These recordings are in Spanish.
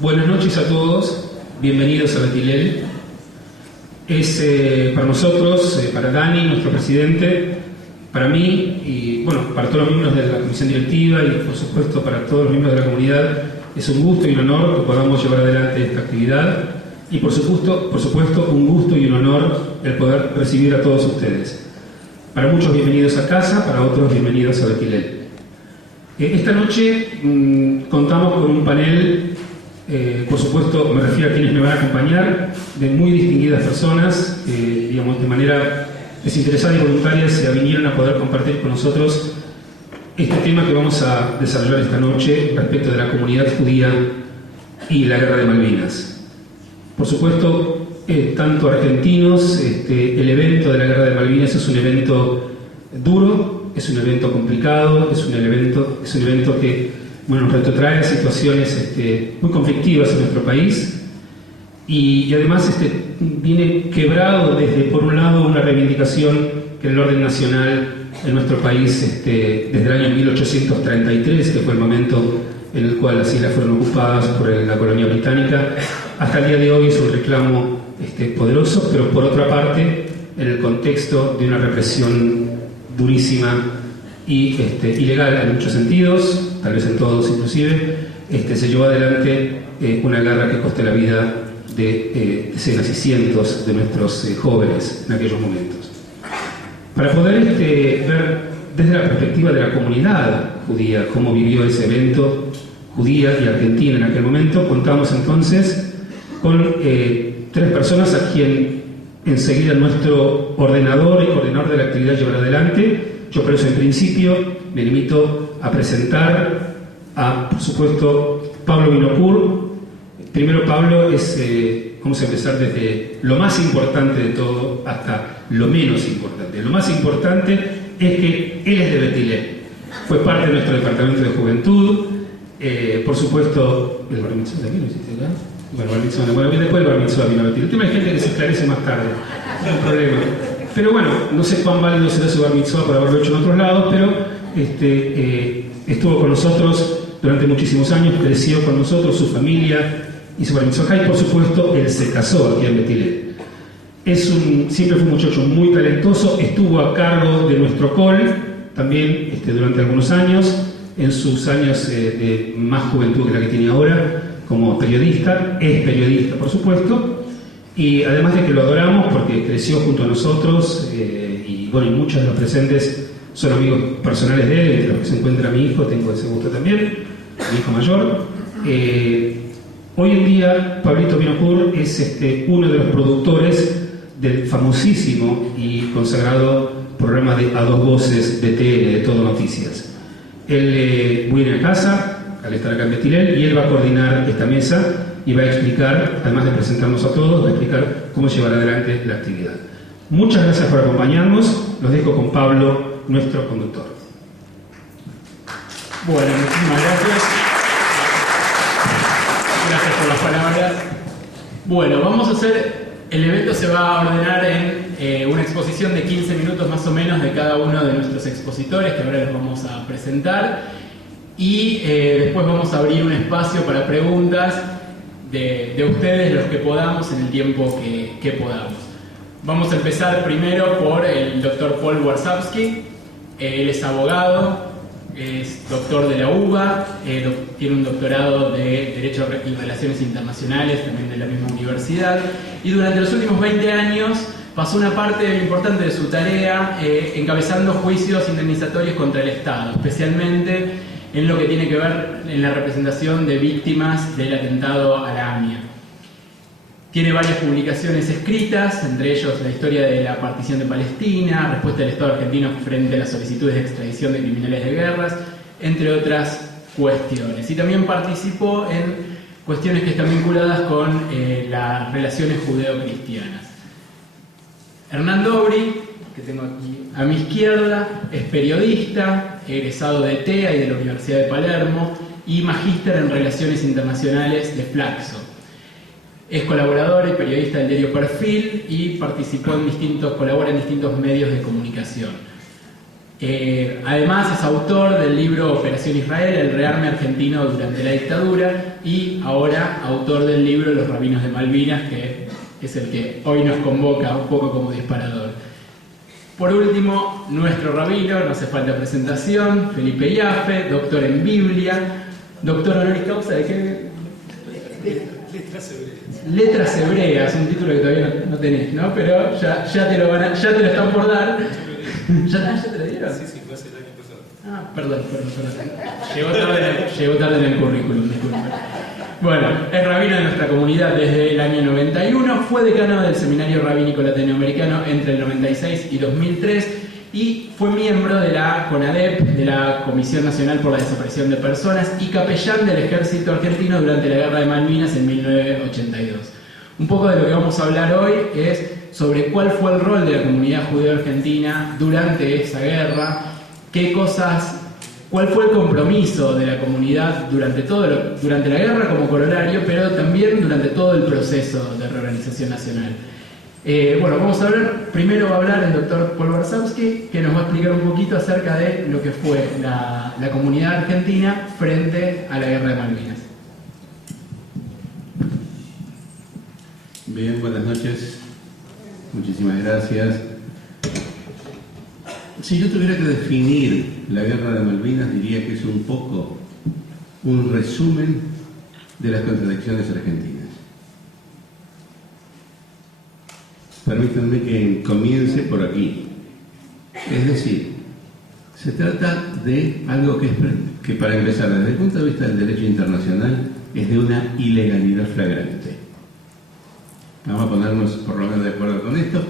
Buenas noches a todos, bienvenidos a Betilel. Es para nosotros, para Dani, nuestro presidente, para mí y bueno, para todos los miembros de la comisión directiva y por supuesto para todos los miembros de la comunidad, es un gusto y un honor que podamos llevar adelante esta actividad y por supuesto un gusto y un honor el poder recibir a todos ustedes. Para muchos bienvenidos a casa, para otros bienvenidos a Betilel. Esta noche contamos con un panel, por supuesto me refiero a quienes me van a acompañar, de muy distinguidas personas, digamos de manera desinteresada y voluntaria se vinieron a poder compartir con nosotros este tema que vamos a desarrollar esta noche respecto de la comunidad judía y la Guerra de Malvinas. Por supuesto, tanto argentinos, el evento de la Guerra de Malvinas es un evento duro, es un evento complicado, es un evento que nos retrotrae a situaciones muy conflictivas en nuestro país y además viene quebrado desde, por un lado, una reivindicación que en el orden nacional en nuestro país desde el año 1833, que fue el momento en el cual las islas fueron ocupadas por la colonia británica, hasta el día de hoy es un reclamo poderoso, pero por otra parte, en el contexto de una represión durísima y ilegal en muchos sentidos, tal vez en todos inclusive, se llevó adelante una guerra que costó la vida de decenas y cientos de nuestros jóvenes en aquellos momentos. Para poder ver desde la perspectiva de la comunidad judía cómo vivió ese evento, judía y argentina en aquel momento, contamos entonces con tres personas a quien enseguida nuestro ordenador y coordinador de la actividad llevará adelante. Yo por eso en principio me limito a presentar a, por supuesto, Pablo Vinokur. Primero, Pablo vamos a empezar desde lo más importante de todo hasta lo menos importante. Lo más importante es que él es de Betilel, fue parte de nuestro departamento de juventud, por supuesto, el bar mitzvah también lo hiciste acá. Bueno, después el bar mitzvah vino a Betilel. El tema hay gente que se esclarece más tarde, no hay problema. Pero bueno, no sé cuán válido será su bar mitzvah por haberlo hecho en otros lados, pero estuvo con nosotros durante muchísimos años, creció con nosotros, su familia y su bar mitzvah, y por supuesto él se casó aquí en Betilel. Siempre fue un muchacho muy talentoso, estuvo a cargo de nuestro col también durante algunos años, en sus años de más juventud que la que tiene ahora, como periodista, es periodista por supuesto, y además de que lo adoramos porque creció junto a nosotros, y bueno, y muchos de los presentes son amigos personales de él, entre los que se encuentra mi hijo, tengo ese gusto también, mi hijo mayor. Hoy en día Pablito Vinokur es uno de los productores del famosísimo y consagrado programa de A Dos Voces de TN, de Todo Noticias. Él viene a casa, al estar acá en Betilel, y él va a coordinar esta mesa y va a explicar, además de presentarnos a todos, va a explicar cómo llevar adelante la actividad. Muchas gracias por acompañarnos, los dejo con Pablo, nuestro conductor. Bueno, muchísimas gracias. Gracias por las palabras. Bueno, vamos a hacer, el evento se va a ordenar en una exposición de 15 minutos más o menos de cada uno de nuestros expositores, que ahora les vamos a presentar, y después vamos a abrir un espacio para preguntas de ustedes, los que podamos, en el tiempo que podamos. Vamos a empezar primero por el doctor Paul Warsawski. Él es abogado, es doctor de la UBA, tiene un doctorado de Derecho y Relaciones Internacionales, también de la misma universidad, y durante los últimos 20 años pasó una parte importante de su tarea encabezando juicios indemnizatorios contra el Estado, especialmente en lo que tiene que ver en la representación de víctimas del atentado a la AMIA. Tiene varias publicaciones escritas, entre ellos la historia de la partición de Palestina, respuesta del Estado argentino frente a las solicitudes de extradición de criminales de guerras, entre otras cuestiones. Y también participó en cuestiones que están vinculadas con las relaciones judeo-cristianas. Hernán Dobry, que tengo aquí a mi izquierda, es periodista, egresado de TEA y de la Universidad de Palermo, y magíster en Relaciones Internacionales de Flaxo. Es colaborador y periodista del diario Perfil y colabora en distintos medios de comunicación. Además es autor del libro Operación Israel, el rearme argentino durante la dictadura, y ahora autor del libro Los rabinos de Malvinas, que es el que hoy nos convoca un poco como disparador. Por último, nuestro rabino, no hace falta presentación, Felipe Yaffe, doctor en Biblia, doctor honoris causa de qué? Letras hebreas, un título que todavía no tenés, ¿no? Pero ya te lo están por dar. ¿Ya te lo dieron? Sí, fue hace el año pasado. Ah, perdón. Llegó tarde en el currículum, disculpen. Bueno, es rabino de nuestra comunidad desde el año 91, fue decano del Seminario Rabínico Latinoamericano entre el 96 y 2003 y fue miembro de la CONADEP, de la Comisión Nacional por la Desaparición de Personas, y capellán del Ejército Argentino durante la Guerra de Malvinas en 1982. Un poco de lo que vamos a hablar hoy es sobre cuál fue el rol de la comunidad judeo-argentina durante esa guerra, cuál fue el compromiso de la comunidad durante la guerra como corolario, pero también durante todo el proceso de reorganización nacional. Bueno, primero va a hablar el doctor Paul Barsawski, que nos va a explicar un poquito acerca de lo que fue la comunidad argentina frente a la guerra de Malvinas. Bien, buenas noches. Muchísimas gracias. Si yo tuviera que definir la guerra de Malvinas, diría que es un poco un resumen de las contradicciones argentinas. Permítanme que comience por aquí. Es decir, se trata de algo que para empezar, desde el punto de vista del derecho internacional, es de una ilegalidad flagrante. Vamos a ponernos por lo menos de acuerdo con esto.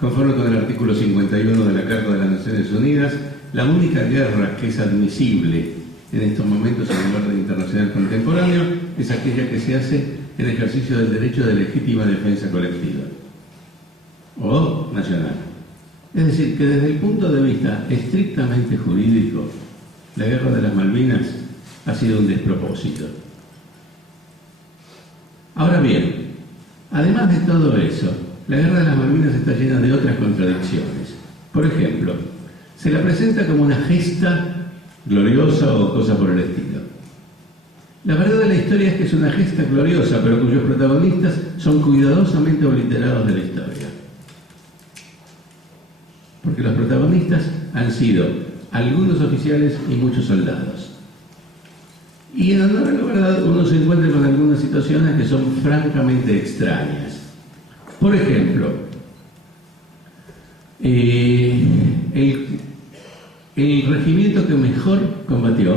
Conforme con el artículo 51 de la Carta de las Naciones Unidas, la única guerra que es admisible en estos momentos en el orden internacional contemporáneo es aquella que se hace en ejercicio del derecho de legítima defensa colectiva o nacional. Es decir, que desde el punto de vista estrictamente jurídico, la guerra de las Malvinas ha sido un despropósito. Ahora bien, además de todo eso, la guerra de las Malvinas está llena de otras contradicciones. Por ejemplo, se la presenta como una gesta gloriosa o cosa por el estilo. La verdad de la historia es que es una gesta gloriosa, pero cuyos protagonistas son cuidadosamente obliterados de la historia. Porque los protagonistas han sido algunos oficiales y muchos soldados. Y en honor a la verdad, uno se encuentra con algunas situaciones que son francamente extrañas. Por ejemplo, el regimiento que mejor combatió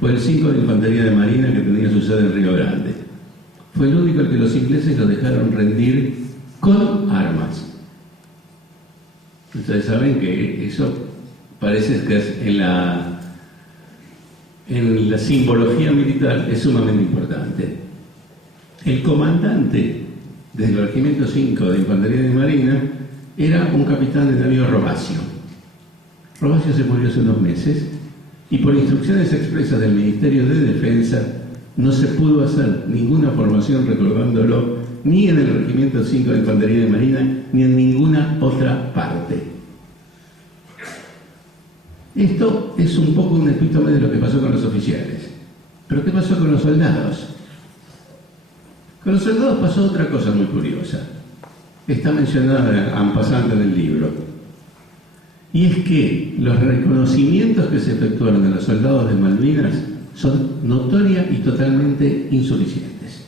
fue el 5 de Infantería de Marina, que tenía su sede en Río Grande. Fue el único al que los ingleses lo dejaron rendir con armas. Ustedes saben que eso parece que es en la simbología militar es sumamente importante. El comandante del Regimiento 5 de Infantería de Marina era un capitán de navío Robacio. Robacio se murió hace unos meses y por instrucciones expresas del Ministerio de Defensa no se pudo hacer ninguna formación recordándolo ni en el Regimiento 5 de Infantería de Marina ni en ninguna otra parte. Esto es un poco un epítome de lo que pasó con los oficiales. ¿Pero qué pasó con los soldados? Con los soldados pasó otra cosa muy curiosa. Está mencionada en pasante en el libro. Y es que los reconocimientos que se efectuaron de los soldados de Malvinas son notoria y totalmente insuficientes.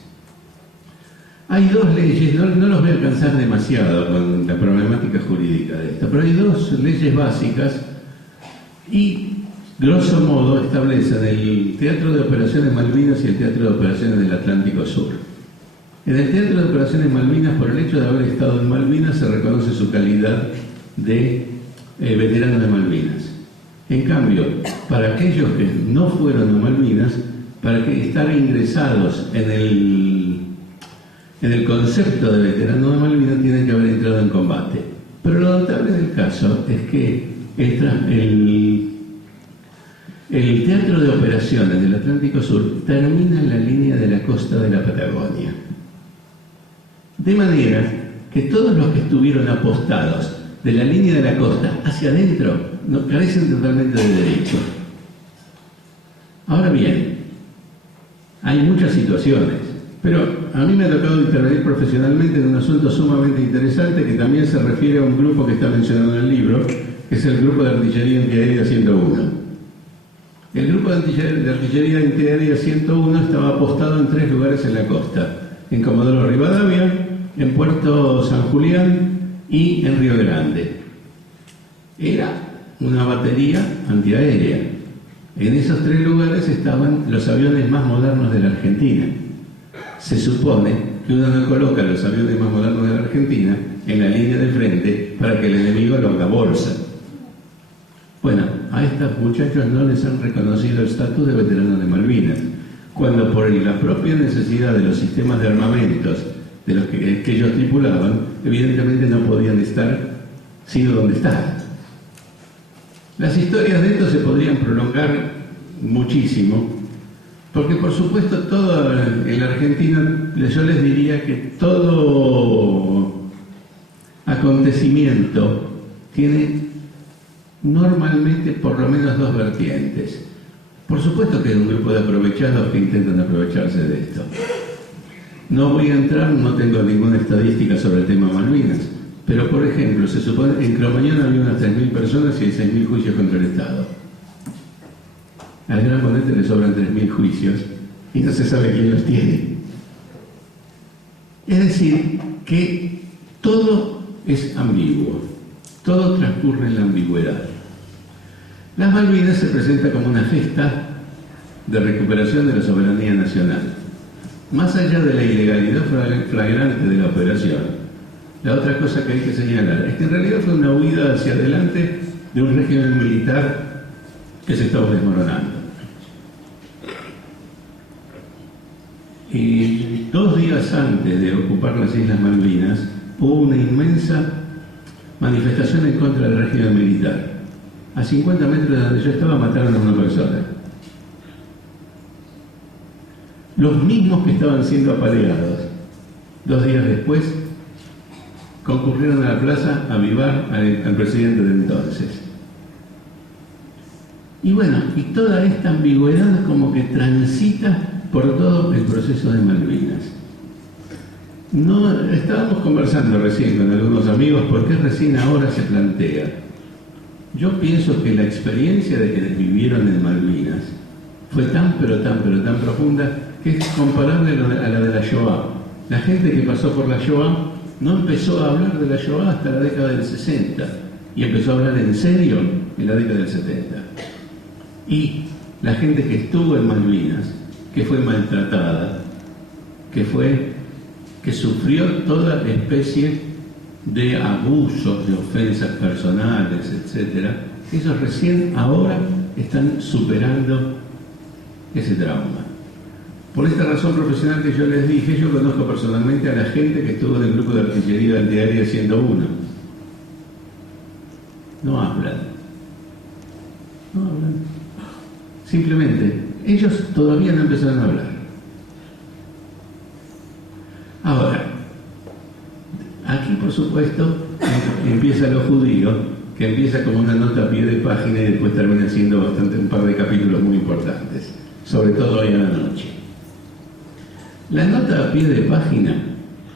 Hay dos leyes, no los voy a alcanzar demasiado con la problemática jurídica de esto, pero hay dos leyes básicas y, grosso modo, establecen el Teatro de Operaciones Malvinas y el Teatro de Operaciones del Atlántico Sur. En el Teatro de Operaciones Malvinas, por el hecho de haber estado en Malvinas, se reconoce su calidad de veterano de Malvinas. En cambio, para aquellos que no fueron a Malvinas, para que estar ingresados en el concepto de veterano de Malvinas, tienen que haber entrado en combate. Pero lo notable del caso es que el Teatro de Operaciones del Atlántico Sur termina en la línea de la costa de la Patagonia. De manera que todos los que estuvieron apostados de la línea de la costa hacia adentro no, carecen totalmente de derecho. Ahora bien, hay muchas situaciones, pero a mí me ha tocado intervenir profesionalmente en un asunto sumamente interesante que también se refiere a un grupo que está mencionado en el libro, que es el Grupo de Artillería Antiaérea 101. El Grupo de Artillería Antiaérea 101 estaba apostado en 3 lugares en la costa: en Comodoro Rivadavia, en Puerto San Julián y en Río Grande. Era una batería antiaérea. En esos 3 lugares estaban los aviones más modernos de la Argentina. Se supone que uno no coloca los aviones más modernos de la Argentina en la línea de frente para que el enemigo lo haga bolsa. Bueno, a estos muchachos no les han reconocido el estatus de veteranos de Malvinas, cuando por la propia necesidad de los sistemas de armamentos de los que ellos tripulaban, evidentemente no podían estar sino donde estaban. Las historias de esto se podrían prolongar muchísimo, porque por supuesto todo en la Argentina, yo les diría que todo acontecimiento tiene normalmente por lo menos 2 vertientes. Por supuesto que hay un grupo de aprovechados que intentan aprovecharse de esto. No voy a entrar, no tengo ninguna estadística sobre el tema Malvinas, pero por ejemplo, se supone que en Cromañón había unas 3.000 personas y hay 6.000 juicios contra el Estado. Al gran ponente le sobran 3.000 juicios y no se sabe quién los tiene. Es decir, que todo es ambiguo, todo transcurre en la ambigüedad. Las Malvinas se presenta como una gesta de recuperación de la soberanía nacional. Más allá de la ilegalidad flagrante de la operación, la otra cosa que hay que señalar es que en realidad fue una huida hacia adelante de un régimen militar que se estaba desmoronando. Y 2 días antes de ocupar las Islas Malvinas hubo una inmensa manifestación en contra del régimen militar. A 50 metros de donde yo estaba mataron a una persona. Los mismos que estaban siendo apaleados 2 días después concurrieron a la plaza a avivar al presidente de entonces. Y bueno, y toda esta ambigüedad como que transita por todo el proceso de Malvinas. No, estábamos conversando recién con algunos amigos por qué recién ahora se plantea. Yo pienso que la experiencia de quienes vivieron en Malvinas fue tan profunda que es comparable a la de la Shoah. La gente que pasó por la Shoah no empezó a hablar de la Shoah hasta la década del 60 y empezó a hablar en serio en la década del 70. Y la gente que estuvo en Malvinas, que fue maltratada, que sufrió toda especie de abusos, de ofensas personales, etc., ellos recién ahora están superando ese trauma. Por esta razón profesional que yo les dije, yo conozco personalmente a la gente que estuvo en el Grupo de Artillería Antiaérea 101. No hablan. Simplemente, ellos todavía no empezaron a hablar. Ahora, aquí por supuesto empieza lo judío, que empieza como una nota a pie de página y después termina siendo un par de capítulos muy importantes, sobre todo hoy a la noche. La nota a pie de página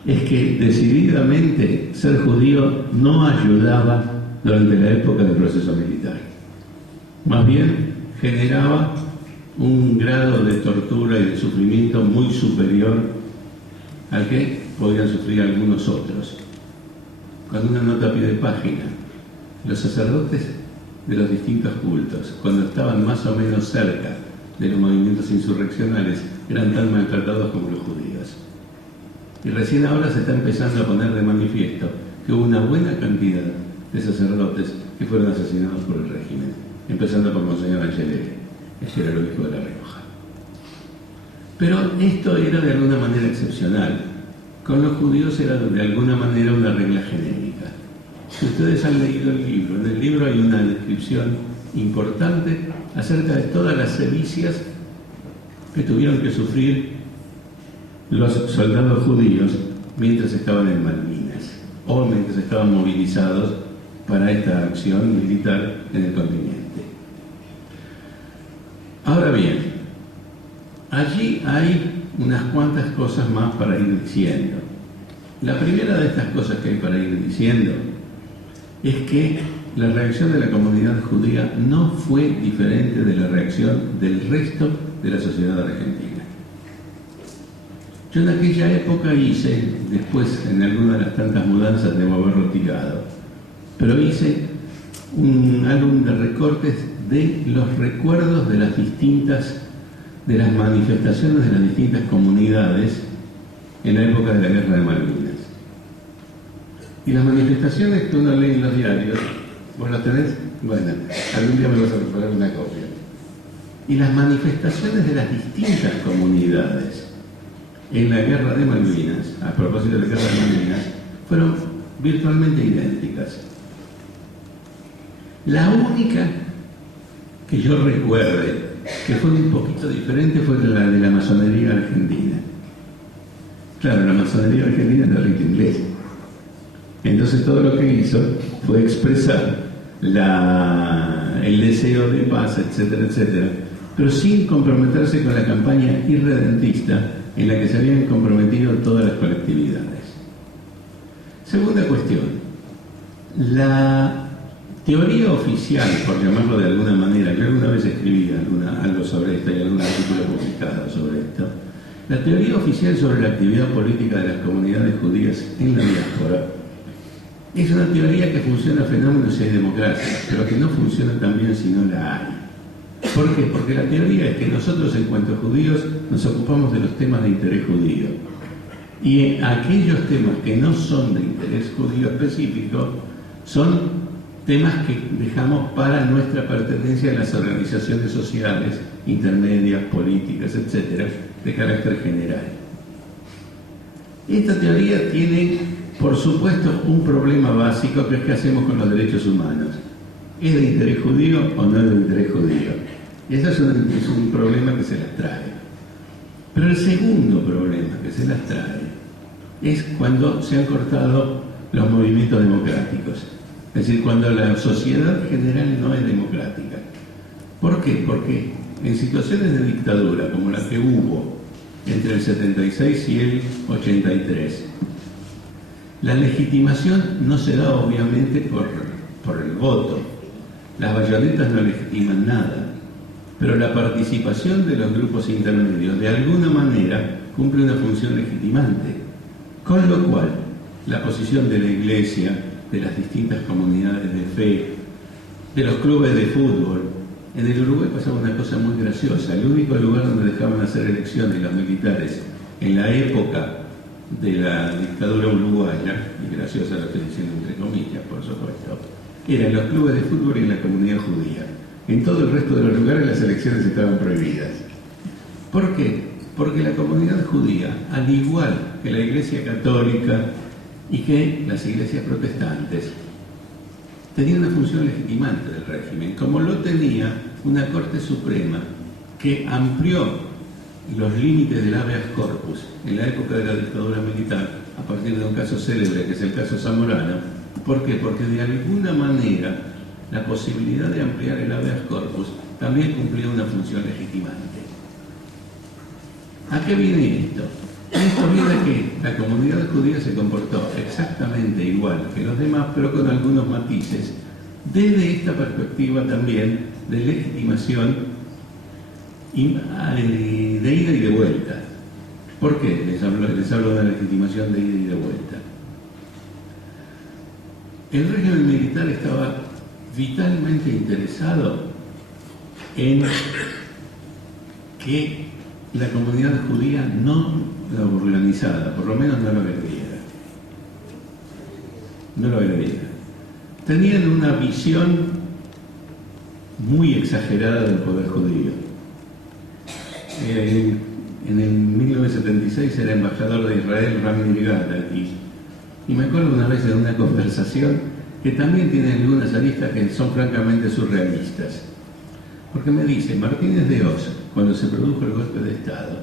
es que decididamente ser judío no ayudaba durante la época del proceso militar. Más bien generaba un grado de tortura y de sufrimiento muy superior al que podían sufrir algunos otros. Con una nota a pie de página, los sacerdotes de los distintos cultos, cuando estaban más o menos cerca de los movimientos insurreccionales, eran tan maltratados como los judíos. Y recién ahora se está empezando a poner de manifiesto que hubo una buena cantidad de sacerdotes que fueron asesinados por el régimen, empezando por Monseñor Angelelli, que era el obispo de La Rioja. Pero esto era de alguna manera excepcional. Con los judíos era de alguna manera una regla genérica. Si ustedes han leído el libro, en el libro hay una descripción importante acerca de todas las sevicias que tuvieron que sufrir los soldados judíos mientras estaban en Malvinas o mientras estaban movilizados para esta acción militar en el continente. Ahora bien, allí hay unas cuantas cosas más para ir diciendo. La primera de estas cosas que hay para ir diciendo es que la reacción de la comunidad judía no fue diferente de la reacción del resto de la sociedad argentina. Yo en aquella época hice, después en alguna de las tantas mudanzas debo haberlo tirado, pero hice un álbum de recortes de los recuerdos de las manifestaciones de las distintas comunidades en la época de la Guerra de Malvinas. Y las manifestaciones que uno lee en los diarios, ¿vos las tenés? Bueno, algún día me vas a preparar una copia. Y las manifestaciones de las distintas comunidades en la Guerra de Malvinas, a propósito de la Guerra de Malvinas, fueron virtualmente idénticas. La única que yo recuerde que fue un poquito diferente fue la de la masonería argentina. Claro, la masonería argentina es de rito inglés. Entonces todo lo que hizo fue expresar el deseo de paz, etcétera, etcétera, pero sin comprometerse con la campaña irredentista en la que se habían comprometido todas las colectividades. Segunda cuestión, la teoría oficial, por llamarlo de alguna manera, yo alguna vez escribí algo sobre esto y algún artículo publicado sobre esto, la teoría oficial sobre la actividad política de las comunidades judías en la diáspora es una teoría que funciona fenómenos y hay democracia, pero que no funciona tan bien si no la hay. ¿Por qué? Porque la teoría es que nosotros en cuanto a judíos nos ocupamos de los temas de interés judío. Y aquellos temas que no son de interés judío específico son temas que dejamos para nuestra pertenencia a las organizaciones sociales, intermedias, políticas, etcétera, de carácter general. Esta teoría tiene, por supuesto, un problema básico, que es qué hacemos con los derechos humanos. ¿Es de interés judío o no es de interés judío? Y ese es un problema que se las trae. Pero el segundo problema que se las trae es cuando se han cortado los movimientos democráticos. Es decir, cuando la sociedad general no es democrática. ¿Por qué? Porque en situaciones de dictadura, como la que hubo entre el 76 y el 83, la legitimación no se da obviamente por el voto. Las bayonetas no legitiman nada, pero la participación de los grupos intermedios de alguna manera cumple una función legitimante, con lo cual la posición de la Iglesia, de las distintas comunidades de fe, de los clubes de fútbol. En el Uruguay pasaba una cosa muy graciosa. El único lugar donde dejaban hacer elecciones los militares en la época de la dictadura uruguaya, y graciosa lo estoy diciendo entre comillas, por supuesto, eran los clubes de fútbol y en la comunidad judía. En todo el resto de los lugares las elecciones estaban prohibidas. ¿Por qué? Porque la comunidad judía, al igual que la Iglesia Católica y que las iglesias protestantes, tenía una función legitimante del régimen, como lo tenía una Corte Suprema que amplió los límites del habeas corpus en la época de la dictadura militar a partir de un caso célebre que es el caso Zamorano. ¿Por qué? Porque de alguna manera la posibilidad de ampliar el habeas corpus también cumplía una función legitimante. ¿A qué viene esto? Esto viene que la comunidad judía se comportó exactamente igual que los demás, pero con algunos matices, desde esta perspectiva también de legitimación de ida y de vuelta. ¿Por qué les hablo de la legitimación de ida y de vuelta? El régimen militar estaba vitalmente interesado en que la comunidad judía no la organizada, por lo menos no lo agrediera. No lo agrediera. Tenían una visión muy exagerada del poder judío. En el 1976 era embajador de Israel Rami Gad aquí. Y me acuerdo una vez de una conversación que también tiene algunas aristas que son francamente surrealistas. Porque me dice, Martínez de Oz, cuando se produjo el golpe de Estado,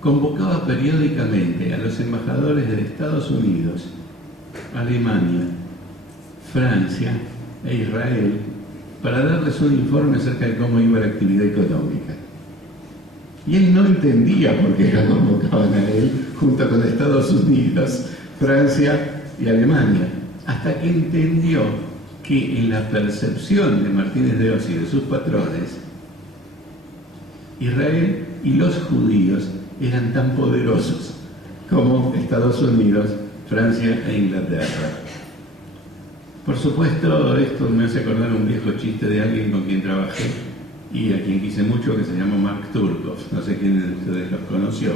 convocaba periódicamente a los embajadores de Estados Unidos, Alemania, Francia e Israel para darles un informe acerca de cómo iba la actividad económica. Y él no entendía por qué lo convocaban a él junto con Estados Unidos, Francia y Alemania, hasta que entendió que en la percepción de Martínez de Oz y de sus patrones, Israel y los judíos eran tan poderosos como Estados Unidos, Francia e Inglaterra. Por supuesto, esto me hace acordar un viejo chiste de alguien con quien trabajé y a quien quise mucho, que se llamó Mark Turkov, no sé quién de ustedes los conoció,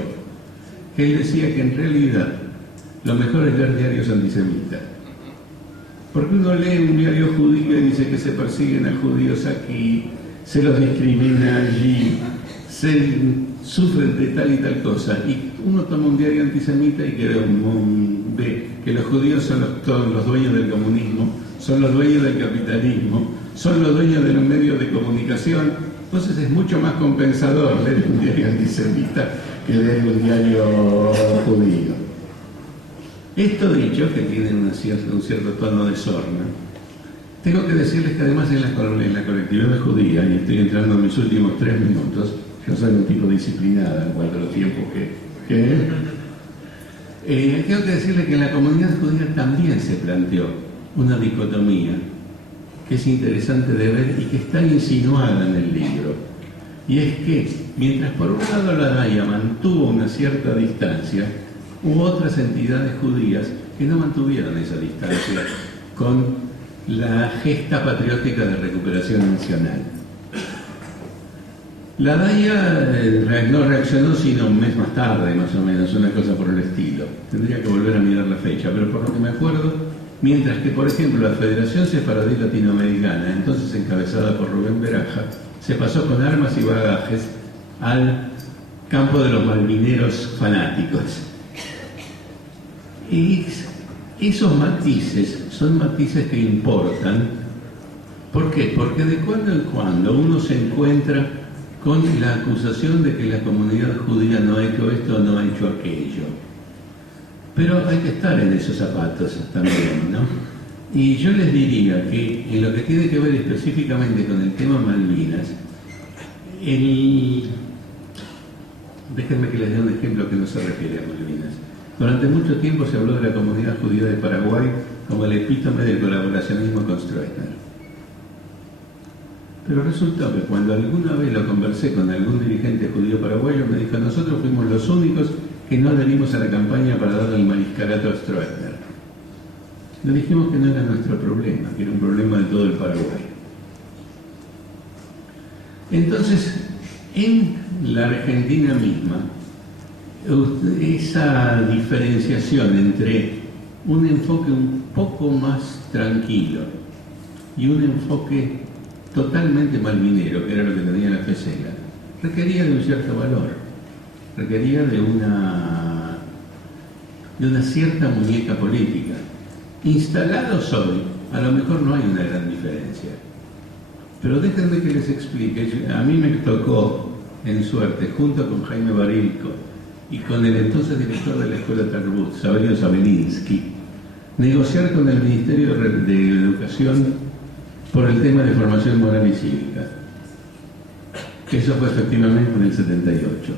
que él decía que en realidad lo mejor es leer diarios antisemitas. Porque uno lee un diario judío y dice que se persiguen a judíos aquí, se los discrimina allí, se sufren de tal y tal cosa. Y uno toma un diario antisemita y que ve que los judíos son los dueños del comunismo, son los dueños del capitalismo, son los dueños de los medios de comunicación. Entonces es mucho más compensador leer un diario antisemita que leer un diario judío. Esto dicho, que tiene un cierto tono de sorna, tengo que decirles que además en la colectividad judía, y estoy entrando en mis últimos 3 minutos, yo soy un tipo disciplinado en cuanto a los tiempos tengo que decirles que en la comunidad judía también se planteó una dicotomía que es interesante de ver y que está insinuada en el libro. Y es que, mientras por un lado la DAIA mantuvo una cierta distancia, hubo otras entidades judías que no mantuvieron esa distancia con la gesta patriótica de recuperación nacional. La DAIA no reaccionó sino un mes más tarde, más o menos, una cosa por el estilo. Tendría que volver a mirar la fecha, pero por lo que me acuerdo, mientras que, por ejemplo, la Federación Sefaradí Latinoamericana, entonces encabezada por Rubén Beraja, se pasó con armas y bagajes al campo de los malvineros fanáticos. Y esos matices son matices que importan. ¿Por qué? Porque de cuando en cuando uno se encuentra con la acusación de que la comunidad judía no ha hecho esto o no ha hecho aquello. Pero hay que estar en esos zapatos también, ¿no? Y yo les diría que en lo que tiene que ver específicamente con el tema Malvinas, déjenme que les dé un ejemplo que no se refiere a Malvinas. Durante mucho tiempo se habló de la comunidad judía de Paraguay como el epítome del colaboracionismo con Stroessner. Pero resultó que cuando alguna vez lo conversé con algún dirigente judío paraguayo, me dijo: nosotros fuimos los únicos que no adherimos a la campaña para darle el mariscalato a Stroessner. Le dijimos que no era nuestro problema, que era un problema de todo el Paraguay. Entonces, en la Argentina misma, esa diferenciación entre un enfoque un poco más tranquilo y un enfoque totalmente malvinero, que era lo que tenía la FECELA, requería de un cierto valor, requería de una cierta muñeca política. Instalados hoy, a lo mejor no hay una gran diferencia. Pero déjenme que les explique. A mí me tocó, en suerte, junto con Jaime Barilco y con el entonces director de la Escuela Tarbut, Saverio Sabelinsky, negociar con el Ministerio de Educación por el tema de formación moral y cívica. Eso fue efectivamente en el 78.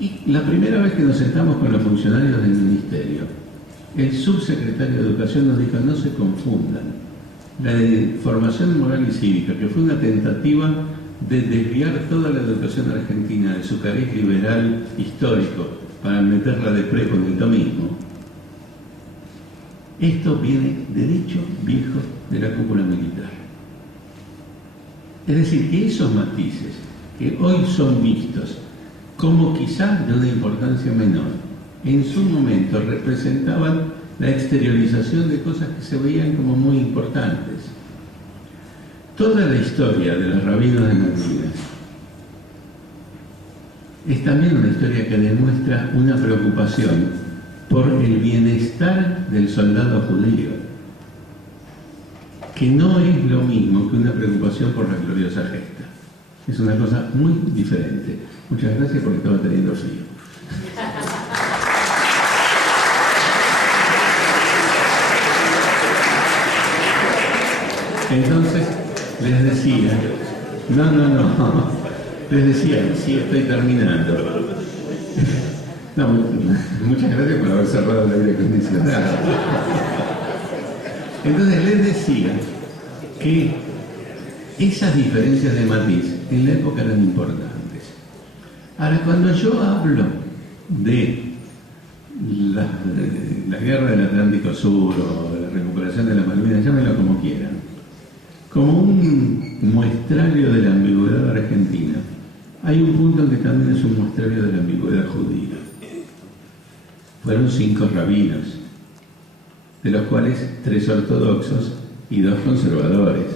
Y la primera vez que nos sentamos con los funcionarios del Ministerio, el subsecretario de Educación nos dijo: no se confundan. La de formación moral y cívica, que fue una tentativa de desviar toda la educación argentina de su cariz liberal histórico para meterla de prepo en el tomismo, esto viene de dicho viejo de la cúpula militar. Es decir, que esos matices que hoy son vistos como quizás de una importancia menor, en su momento representaban la exteriorización de cosas que se veían como muy importantes. Toda la historia de los rabinos de Malvinas es también una historia que demuestra una preocupación por el bienestar del soldado judío, que no es lo mismo que una preocupación por la gloriosa gesta. Es una cosa muy diferente. Muchas gracias, porque estaba teniendo frío. Entonces les decía, les decía, sí, estoy terminando. No, muchas gracias por haber cerrado el aire acondicionado. Entonces les decía que esas diferencias de matiz en la época eran importantes. Ahora, cuando yo hablo de la guerra del Atlántico Sur o de la recuperación de las Malvinas, llámenlo como quieran, como un muestrario de la ambigüedad argentina, hay un punto en que también es un muestrario de la ambigüedad judía. Fueron 5 rabinos, de los cuales 3 ortodoxos y 2 conservadores.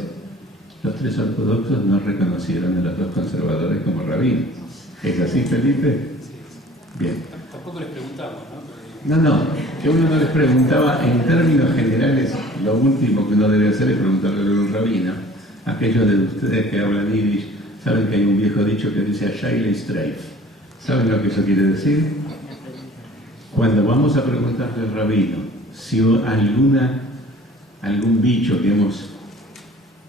Los 3 ortodoxos no reconocieron a los 2 conservadores como rabinos. ¿Es así, Felipe? Bien. Tampoco les preguntamos, ¿no? No, que uno no les preguntaba en términos generales. Lo último que uno debe hacer es preguntarle a un rabino. Aquellos de ustedes que hablan yiddish saben que hay un viejo dicho que dice Shaila Streif. ¿Saben lo que eso quiere decir? Cuando vamos a preguntarle al rabino si algún bicho que hemos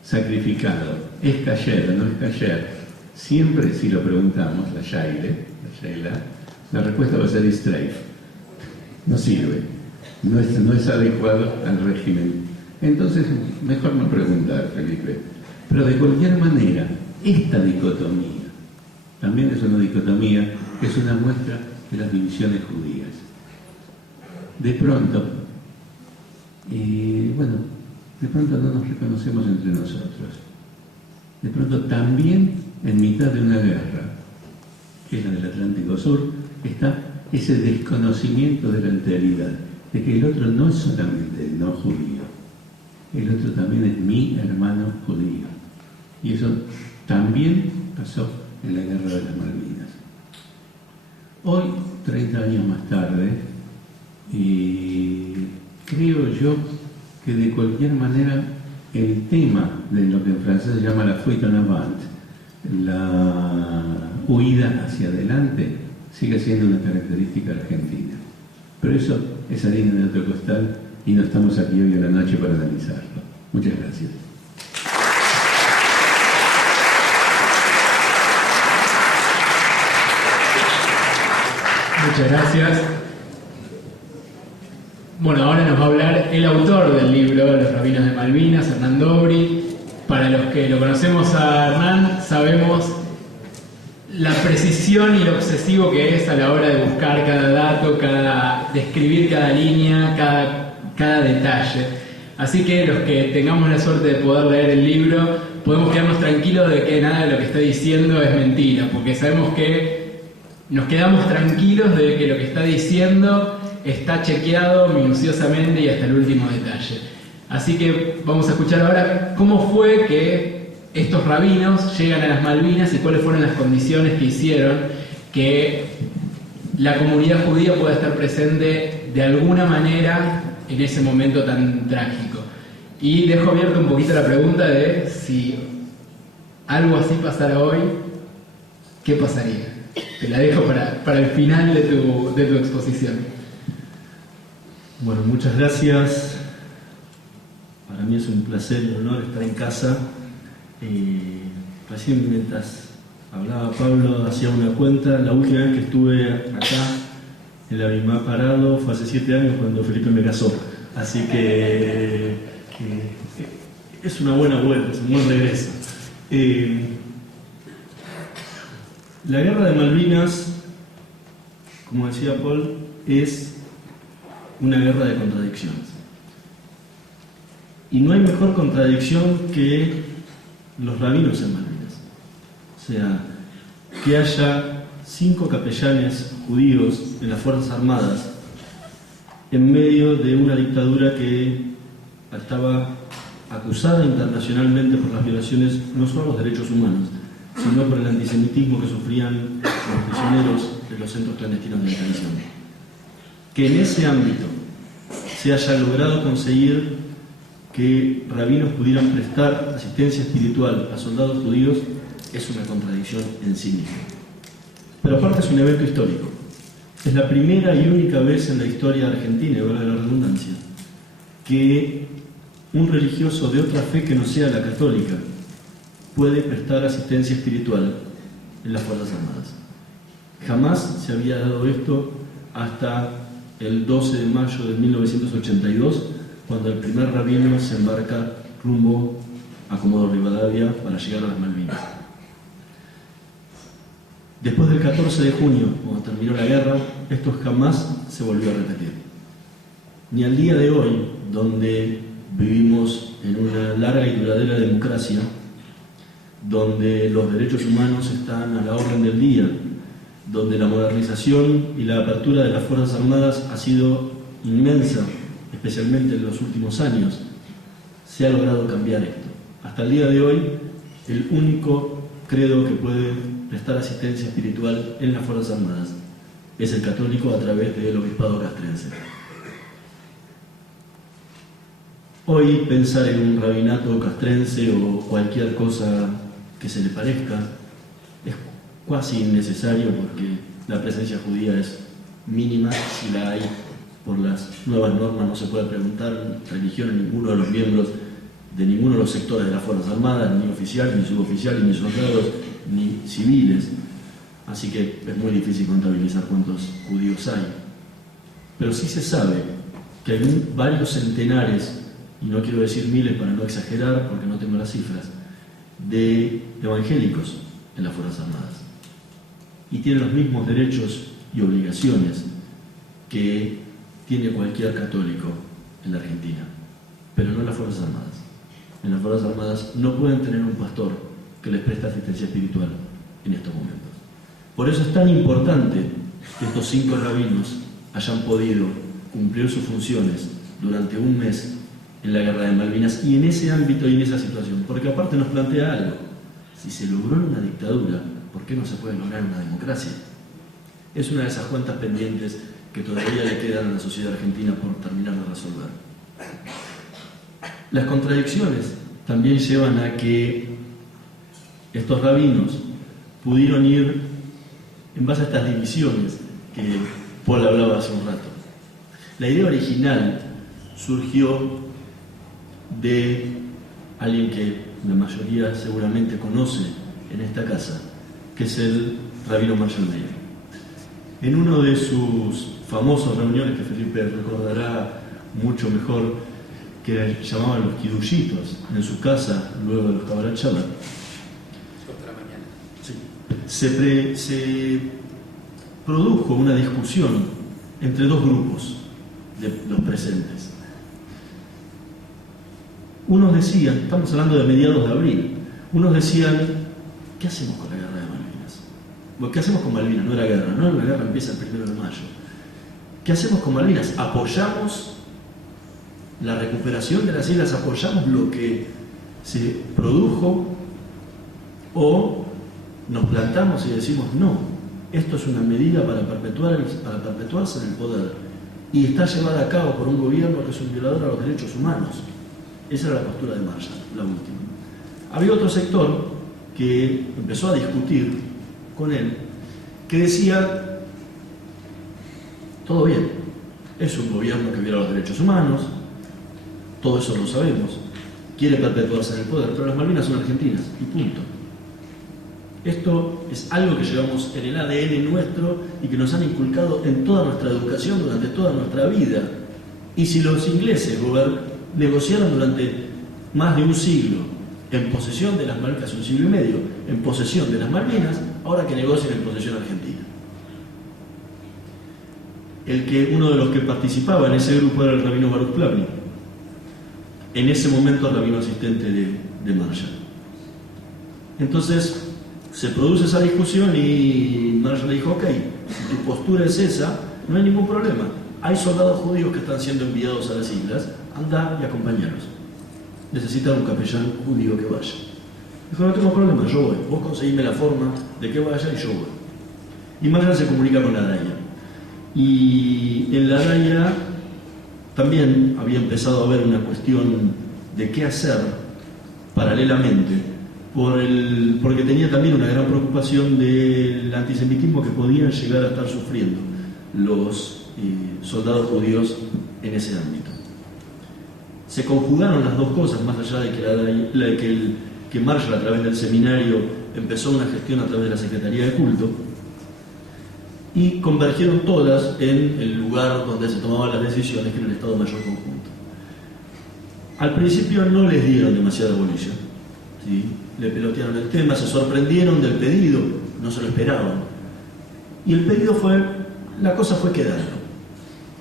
sacrificado es kasher o no es kasher, siempre si lo preguntamos, la Shaila, la respuesta va a ser Streif. No sirve, no es adecuado al régimen. Entonces, mejor no preguntar, Felipe. Pero de cualquier manera, esta dicotomía también es una dicotomía, es una muestra de las divisiones judías. De pronto, de pronto no nos reconocemos entre nosotros. De pronto también en mitad de una guerra, que es la del Atlántico Sur, está ese desconocimiento de la alteridad, de que el otro no es solamente no judío, el otro también es mi hermano judío. Y eso también pasó en la Guerra de las Malvinas. Hoy, 30 años más tarde, creo yo que de cualquier manera el tema de lo que en francés se llama la fuite en avant, la huida hacia adelante, sigue siendo una característica argentina. Pero eso es harina de otro costal y no estamos aquí hoy a la noche para analizarlo. Muchas gracias. Muchas gracias. Bueno, ahora nos va a hablar el autor del libro Los Rabinos de Malvinas, Hernán Dobry. Para los que lo conocemos a Hernán, sabemos la precisión y lo obsesivo que es a la hora de buscar cada dato, describir cada línea, cada detalle. Así que los que tengamos la suerte de poder leer el libro, podemos quedarnos tranquilos de que nada de lo que está diciendo es mentira, porque sabemos que nos quedamos tranquilos de que lo que está diciendo está chequeado minuciosamente y hasta el último detalle. Así que vamos a escuchar ahora cómo fue que estos rabinos llegan a las Malvinas y cuáles fueron las condiciones que hicieron que la comunidad judía pueda estar presente de alguna manera en ese momento tan trágico. Y dejo abierta un poquito la pregunta de si algo así pasara hoy, ¿qué pasaría? Te la dejo para el final de tu exposición. Bueno, muchas gracias. Para mí es un placer y un honor estar en casa. Recién mientras hablaba Pablo hacía una cuenta. La última vez que estuve acá en la Bimá parado fue hace 7 años cuando Felipe me casó. Así que es una buena vuelta, es un buen regreso. La guerra de Malvinas, como decía Paul, es una guerra de contradicciones. Y no hay mejor contradicción que los rabinos en Malvinas. O sea, que haya 5 capellanes judíos en las Fuerzas Armadas en medio de una dictadura que estaba acusada internacionalmente por las violaciones no solo a los derechos humanos, sino por el antisemitismo que sufrían los prisioneros de los centros clandestinos de detención. Que en ese ámbito se haya logrado conseguir que rabinos pudieran prestar asistencia espiritual a soldados judíos es una contradicción en sí misma. Pero aparte es un evento histórico. Es la primera y única vez en la historia argentina, y valga la redundancia, que un religioso de otra fe que no sea la católica puede prestar asistencia espiritual en las Fuerzas Armadas. Jamás se había dado esto hasta el 12 de mayo de 1982, cuando el primer rabino se embarca rumbo a Comodoro Rivadavia para llegar a las Malvinas. Después del 14 de junio, cuando terminó la guerra, esto jamás se volvió a repetir. Ni al día de hoy, donde vivimos en una larga y duradera democracia, donde los derechos humanos están a la orden del día, donde la modernización y la apertura de las Fuerzas Armadas ha sido inmensa, especialmente en los últimos años, se ha logrado cambiar esto. Hasta el día de hoy, el único credo que puede prestar asistencia espiritual en las Fuerzas Armadas es el católico a través del obispado castrense. Hoy pensar en un rabinato castrense o cualquier cosa que se le parezca es casi innecesario, porque la presencia judía es mínima. Si la hay, por las nuevas normas no se puede preguntar religión a ninguno de los miembros de ninguno de los sectores de las Fuerzas Armadas, ni oficial, ni suboficial, ni soldados, ni civiles. Así que es muy difícil contabilizar cuántos judíos hay. Pero sí se sabe que hay varios centenares, y no quiero decir miles para no exagerar porque no tengo las cifras, de evangélicos en las Fuerzas Armadas. Y tienen los mismos derechos y obligaciones que tiene cualquier católico en la Argentina, pero no en las Fuerzas Armadas. En las Fuerzas Armadas no pueden tener un pastor que les preste asistencia espiritual en estos momentos. Por eso es tan importante que estos 5 rabinos hayan podido cumplir sus funciones durante un mes en la Guerra de Malvinas y en ese ámbito y en esa situación, porque aparte nos plantea algo: si se logró en una dictadura, ¿por qué no se puede lograr en una democracia? Es una de esas cuentas pendientes que todavía le quedan a la sociedad argentina por terminar de resolver. Las contradicciones también llevan a que estos rabinos pudieron ir en base a estas divisiones que Paul hablaba hace un rato. La idea original surgió de alguien que la mayoría seguramente conoce en esta casa, que es el rabino Marshall Meyer. En uno de sus famosas reuniones, que Felipe recordará mucho mejor, que llamaban los kidushitos, en su casa, luego de los Kabbalat Shabbat, se produjo una discusión entre dos grupos de los presentes. Unos decían, estamos hablando de mediados de abril, unos decían: ¿qué hacemos con la guerra de Malvinas? Bueno, ¿qué hacemos con Malvinas? No era guerra, ¿no? La guerra empieza el 1 de mayo. ¿Qué hacemos con Malvinas? ¿Apoyamos la recuperación de las islas? ¿Apoyamos lo que se produjo? ¿O nos plantamos y decimos: no, esto es una medida para perpetuarse en el poder y está llevada a cabo por un gobierno que es un violador a los derechos humanos? Esa era la postura de Marshall, la última. Había otro sector que empezó a discutir con él, que decía: todo bien, es un gobierno que viola los derechos humanos, todo eso lo sabemos, quiere perpetuarse en el poder, pero las Malvinas son argentinas, y punto. Esto es algo que llevamos en el ADN nuestro y que nos han inculcado en toda nuestra educación durante toda nuestra vida. Y si los ingleses negociaron durante más de un siglo en posesión de las Malvinas, casi un siglo y medio, en posesión de las Malvinas, ahora que negocien en posesión argentina. Uno de los que participaba en ese grupo era el rabino Baruch Plavny, en ese momento rabino asistente de Marshall. Entonces se produce esa discusión y Marshall le dijo: ok, si tu postura es esa, no hay ningún problema. Hay soldados judíos que están siendo enviados a las islas, anda y acompañaros. Necesitan un capellán judío que vaya. Dijo: no tengo problema, yo voy. Vos conseguime la forma de que vaya y yo voy. Y Marshall se comunica con la DAIA. Y en la DAIA también había empezado a haber una cuestión de qué hacer paralelamente, porque tenía también una gran preocupación del antisemitismo que podían llegar a estar sufriendo los soldados judíos en ese ámbito. se conjugaron las dos cosas, más allá de que Marshall, a través del seminario, empezó una gestión a través de la Secretaría de Culto, y convergieron todas en el lugar donde se tomaban las decisiones, que era el Estado Mayor Conjunto. Al principio no les dieron demasiada bolilla, ¿sí? Le pelotearon el tema, se sorprendieron del pedido, no se lo esperaban. Y el pedido la cosa fue quedando.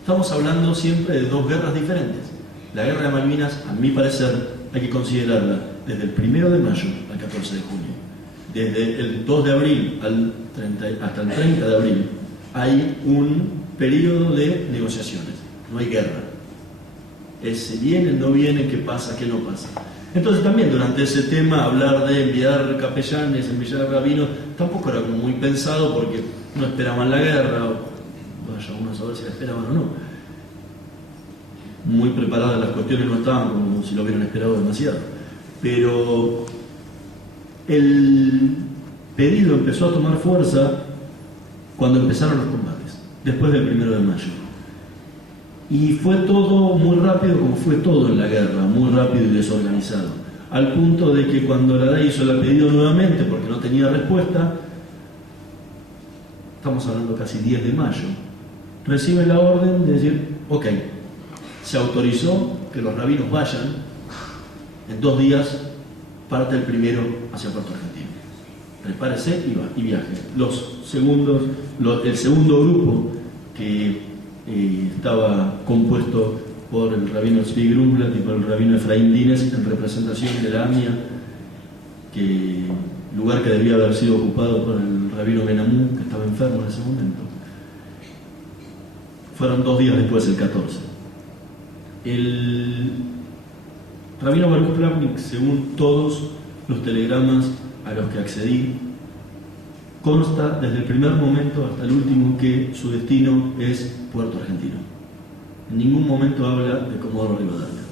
Estamos hablando siempre de dos guerras diferentes. La guerra de Malvinas, a mi parecer, hay que considerarla desde el 1 de mayo al 14 de junio. Desde el 2 de abril hasta el 30 de abril hay un periodo de negociaciones, no hay guerra. Es viene, no viene, qué pasa, qué no pasa. Entonces también durante ese tema hablar de enviar capellanes, enviar rabinos, tampoco era como muy pensado porque no esperaban la guerra, vaya uno a saber si la esperaban o no. Muy preparadas las cuestiones no estaban como si lo hubieran esperado demasiado. Pero el pedido empezó a tomar fuerza cuando empezaron los combates, después del 1 de mayo. Y fue todo muy rápido, como fue todo en la guerra, muy rápido y desorganizado. Al punto de que cuando la DAI hizo el pedido nuevamente, porque no tenía respuesta, estamos hablando casi 10 de mayo, recibe la orden de decir, ok, se autorizó que los rabinos vayan, en 2 días parte el primero hacia Puerto Argentino. Prepárese y viaje. El segundo grupo, que estaba compuesto por el rabino Zvi Grumblat y por el rabino Efraín Dines, en representación de la AMIA, lugar que debía haber sido ocupado por el rabino Benamú, que estaba enfermo en ese momento. Fueron 2 días después, el 14. El rabino Baruch Plavnik, según todos los telegramas a los que accedí, consta desde el primer momento hasta el último que su destino es Puerto Argentino. En ningún momento habla de Comodoro Rivadavia.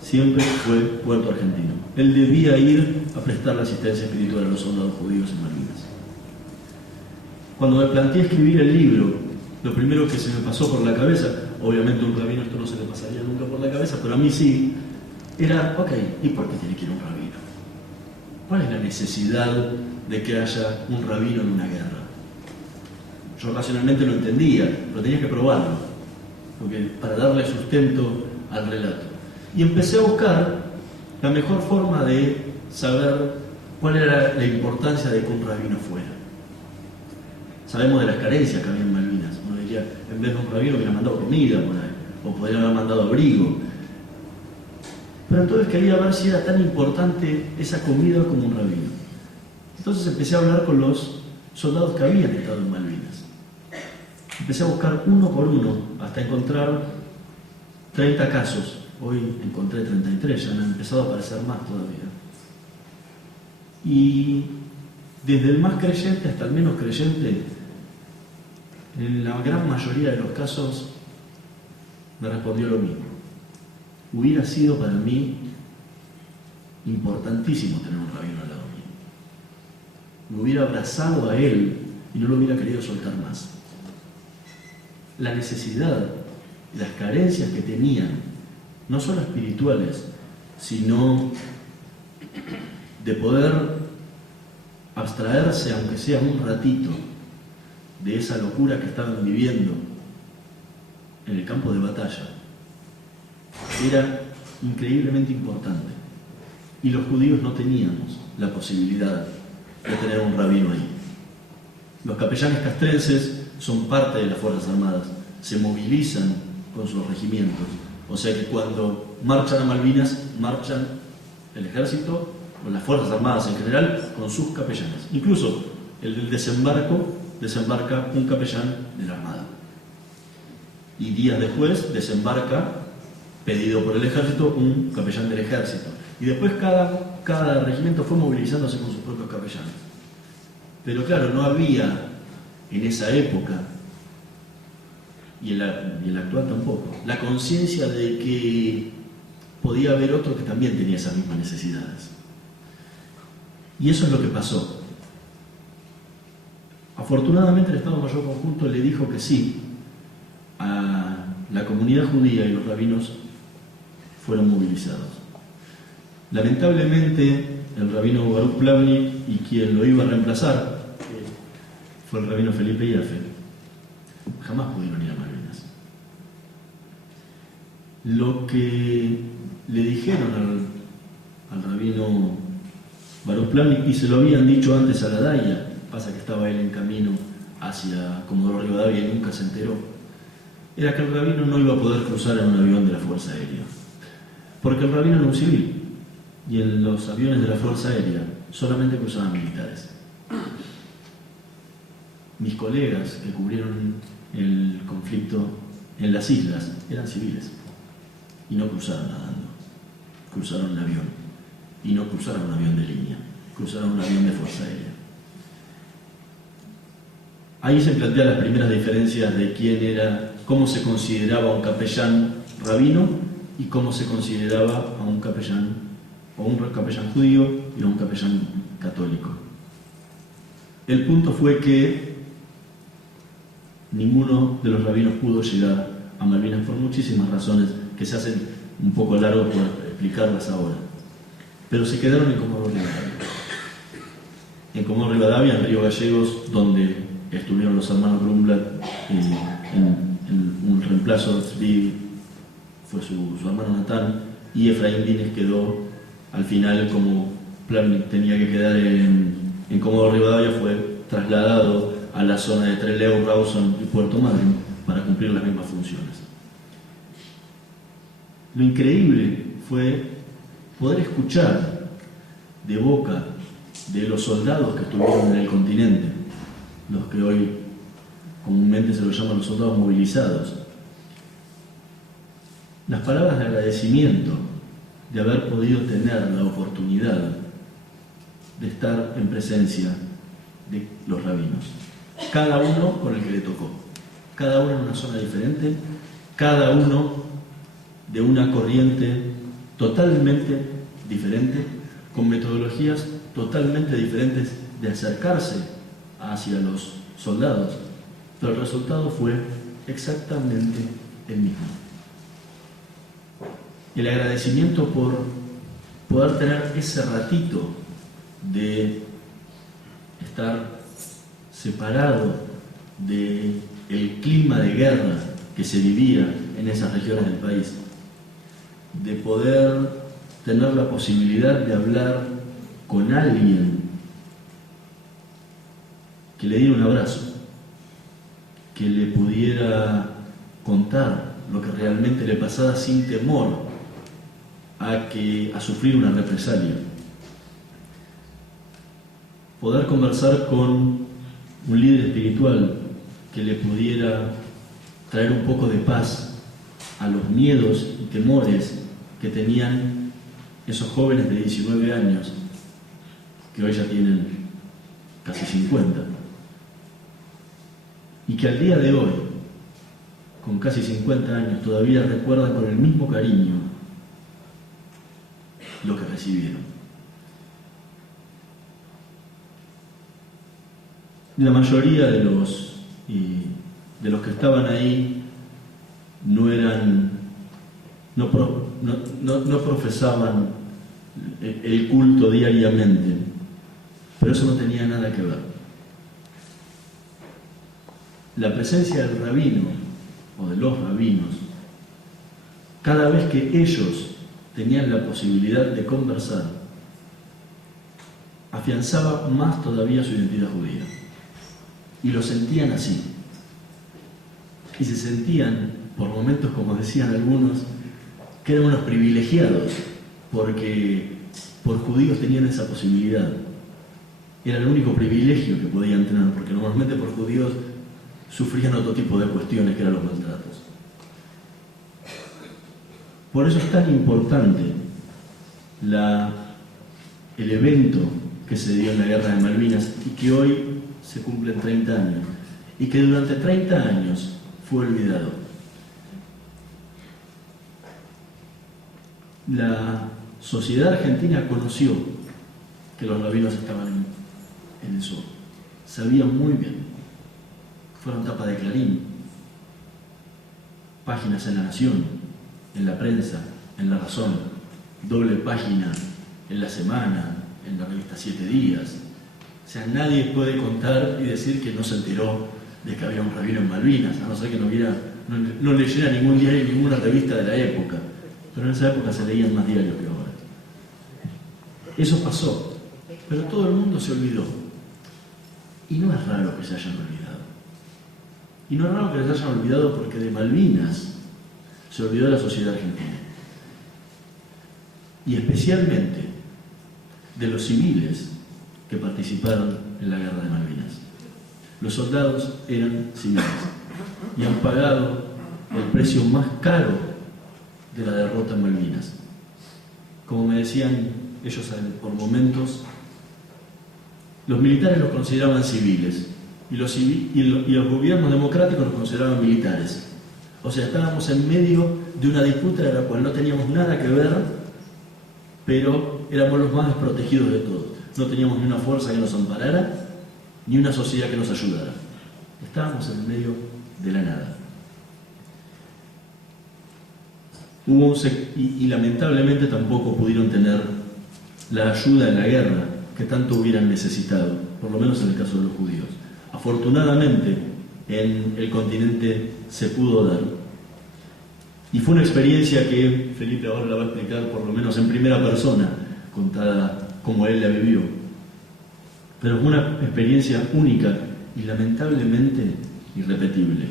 Siempre fue Puerto Argentino. Él debía ir a prestar la asistencia espiritual a los soldados judíos en Malvinas. Cuando me planteé escribir el libro, lo primero que se me pasó por la cabeza, obviamente a un rabino esto no se le pasaría nunca por la cabeza, pero a mí sí, era, ok, ¿y por qué tiene que ir un rabino? ¿Cuál es la necesidad de que haya un rabino en una guerra? Yo racionalmente lo entendía, pero tenía que probarlo, porque para darle sustento al relato. Y empecé a buscar la mejor forma de saber cuál era la importancia de que un rabino fuera. Sabemos de las carencias que había en Malvinas. Uno diría, en vez de un rabino hubiera mandado comida por ahí, o podría haber mandado abrigo. Pero entonces quería ver si era tan importante esa comida como un rabino. Entonces empecé a hablar con los soldados que habían estado en Malvinas. Empecé a buscar uno por uno hasta encontrar 30 casos. Hoy encontré 33, ya me han empezado a aparecer más todavía. Y desde el más creyente hasta el menos creyente, en la gran mayoría de los casos me respondió lo mismo. Hubiera sido para mí importantísimo tener un rabino al lado mío. Me hubiera abrazado a él y no lo hubiera querido soltar más. La necesidad, las carencias que tenían, no solo espirituales, sino de poder abstraerse, aunque sea un ratito, de esa locura que estaban viviendo en el campo de batalla, era increíblemente importante. Y los judíos no teníamos la posibilidad de tener un rabino ahí. Los capellanes castrenses son parte de las Fuerzas Armadas, se movilizan con sus regimientos. O sea que cuando marchan a Malvinas, marchan el ejército o las Fuerzas Armadas en general con sus capellanes. Incluso el del desembarco desembarca un capellán de la Armada. Y días después desembarca, pedido por el ejército, un capellán del ejército. Y después cada regimiento fue movilizándose con sus propios capellanes. Pero claro, no había en esa época, y en la actual tampoco, la conciencia de que podía haber otro que también tenía esas mismas necesidades. Y eso es lo que pasó. Afortunadamente el Estado Mayor Conjunto le dijo que sí a la comunidad judía, y los rabinos fueron movilizados. Lamentablemente, el rabino Baruch Plavnik y quien lo iba a reemplazar fue el rabino Felipe Yaffe, jamás pudieron ir a Malvinas. Lo que le dijeron al rabino Baruch Plavnik, y se lo habían dicho antes a la Daya, pasa que estaba él en camino hacia Comodoro Rivadavia y nunca se enteró, era que el rabino no iba a poder cruzar en un avión de la Fuerza Aérea, porque el rabino era un civil y en los aviones de la Fuerza Aérea solamente cruzaban militares. Mis colegas que cubrieron el conflicto en las islas eran civiles y no cruzaron nadando, cruzaron en avión, y no cruzaron un avión de línea, cruzaron un avión de Fuerza Aérea. Ahí se plantean las primeras diferencias de quién era, cómo se consideraba un capellán rabino y cómo se consideraba a un capellán, o un capellán judío y a un capellán católico. El punto fue que ninguno de los rabinos pudo llegar a Malvinas por muchísimas razones que se hacen un poco largo por explicarlas ahora. Pero se quedaron en Comodoro Rivadavia. En Comodoro Rivadavia, en Río Gallegos, donde estuvieron los hermanos Grumblat en un reemplazo. Tzvi fue su hermano Natán, y Efraín Dínez quedó al final, como Plavnik tenía que quedar en Comodoro Rivadavia, fue trasladado a la zona de Trelew, Rawson y Puerto Madryn para cumplir las mismas funciones. Lo increíble fue poder escuchar de boca de los soldados que estuvieron en el continente, los que hoy comúnmente se los llaman los soldados movilizados, las palabras de agradecimiento de haber podido tener la oportunidad de estar en presencia de los rabinos, cada uno con el que le tocó, cada uno en una zona diferente, cada uno de una corriente totalmente diferente, con metodologías totalmente diferentes de acercarse hacia los soldados, pero el resultado fue exactamente el mismo. El agradecimiento por poder tener ese ratito de estar separado del clima de guerra que se vivía en esas regiones del país, de poder tener la posibilidad de hablar con alguien que le diera un abrazo, que le pudiera contar lo que realmente le pasaba sin temor a sufrir una represalia. Poder conversar con un líder espiritual que le pudiera traer un poco de paz a los miedos y temores que tenían esos jóvenes de 19 años, que hoy ya tienen casi 50, y que al día de hoy, con casi 50 años, todavía recuerdan con el mismo cariño lo que recibieron. La mayoría de los que estaban ahí no profesaban el culto diariamente, pero eso no tenía nada que ver. La presencia del rabino o de los rabinos, cada vez que ellos tenían la posibilidad de conversar, afianzaba más todavía su identidad judía. Y lo sentían así. Y se sentían, por momentos, como decían algunos, que eran unos privilegiados, porque por judíos tenían esa posibilidad. Era el único privilegio que podían tener, porque normalmente por judíos sufrían otro tipo de cuestiones, que eran los maltratos. Por eso es tan importante el evento que se dio en la Guerra de Malvinas y que hoy se cumplen 30 años, y que durante 30 años fue olvidado. La sociedad argentina conoció que los rabinos estaban en el sur. Sabían muy bien. Fueron tapa de Clarín, páginas en La Nación, en la prensa, en La Razón, doble página en La Semana, en la revista 7 Días. O sea, nadie puede contar y decir que no se enteró de que había un rabino en Malvinas, a no ser que no leyera ningún diario ni ninguna revista de la época. Pero en esa época se leían más diarios que ahora. Eso pasó, pero todo el mundo se olvidó. Y no es raro que se hayan olvidado. Y no es raro que se hayan olvidado porque de Malvinas se olvidó la sociedad argentina. Y especialmente de los civiles que participaron en la guerra de Malvinas. Los soldados eran civiles y han pagado el precio más caro de la derrota en Malvinas. Como me decían ellos por momentos, los militares los consideraban civiles y los gobiernos democráticos los consideraban militares. O sea, estábamos en medio de una disputa de la cual no teníamos nada que ver, pero éramos los más desprotegidos de todos. No teníamos ni una fuerza que nos amparara, ni una sociedad que nos ayudara. Estábamos en el medio de la nada. Y lamentablemente tampoco pudieron tener la ayuda en la guerra que tanto hubieran necesitado, por lo menos en el caso de los judíos. Afortunadamente, en el continente se pudo dar. Y fue una experiencia que Felipe ahora la va a explicar, por lo menos en primera persona, contada como él la vivió. Pero fue una experiencia única y lamentablemente irrepetible.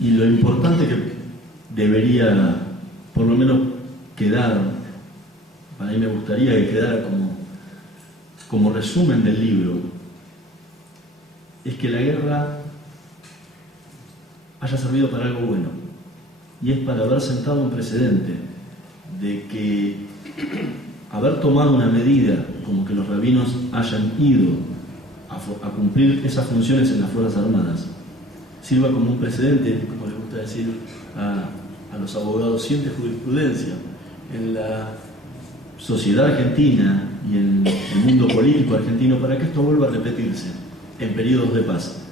Y lo importante que debería, por lo menos, quedar, para mí me gustaría que quedara como resumen del libro, es que la guerra haya servido para algo bueno. Y es para haber sentado un precedente de que haber tomado una medida como que los rabinos hayan ido a cumplir esas funciones en las Fuerzas Armadas sirva como un precedente, como les gusta decir a los abogados, siente jurisprudencia en la sociedad argentina y en el mundo político argentino para que esto vuelva a repetirse en periodos de paz,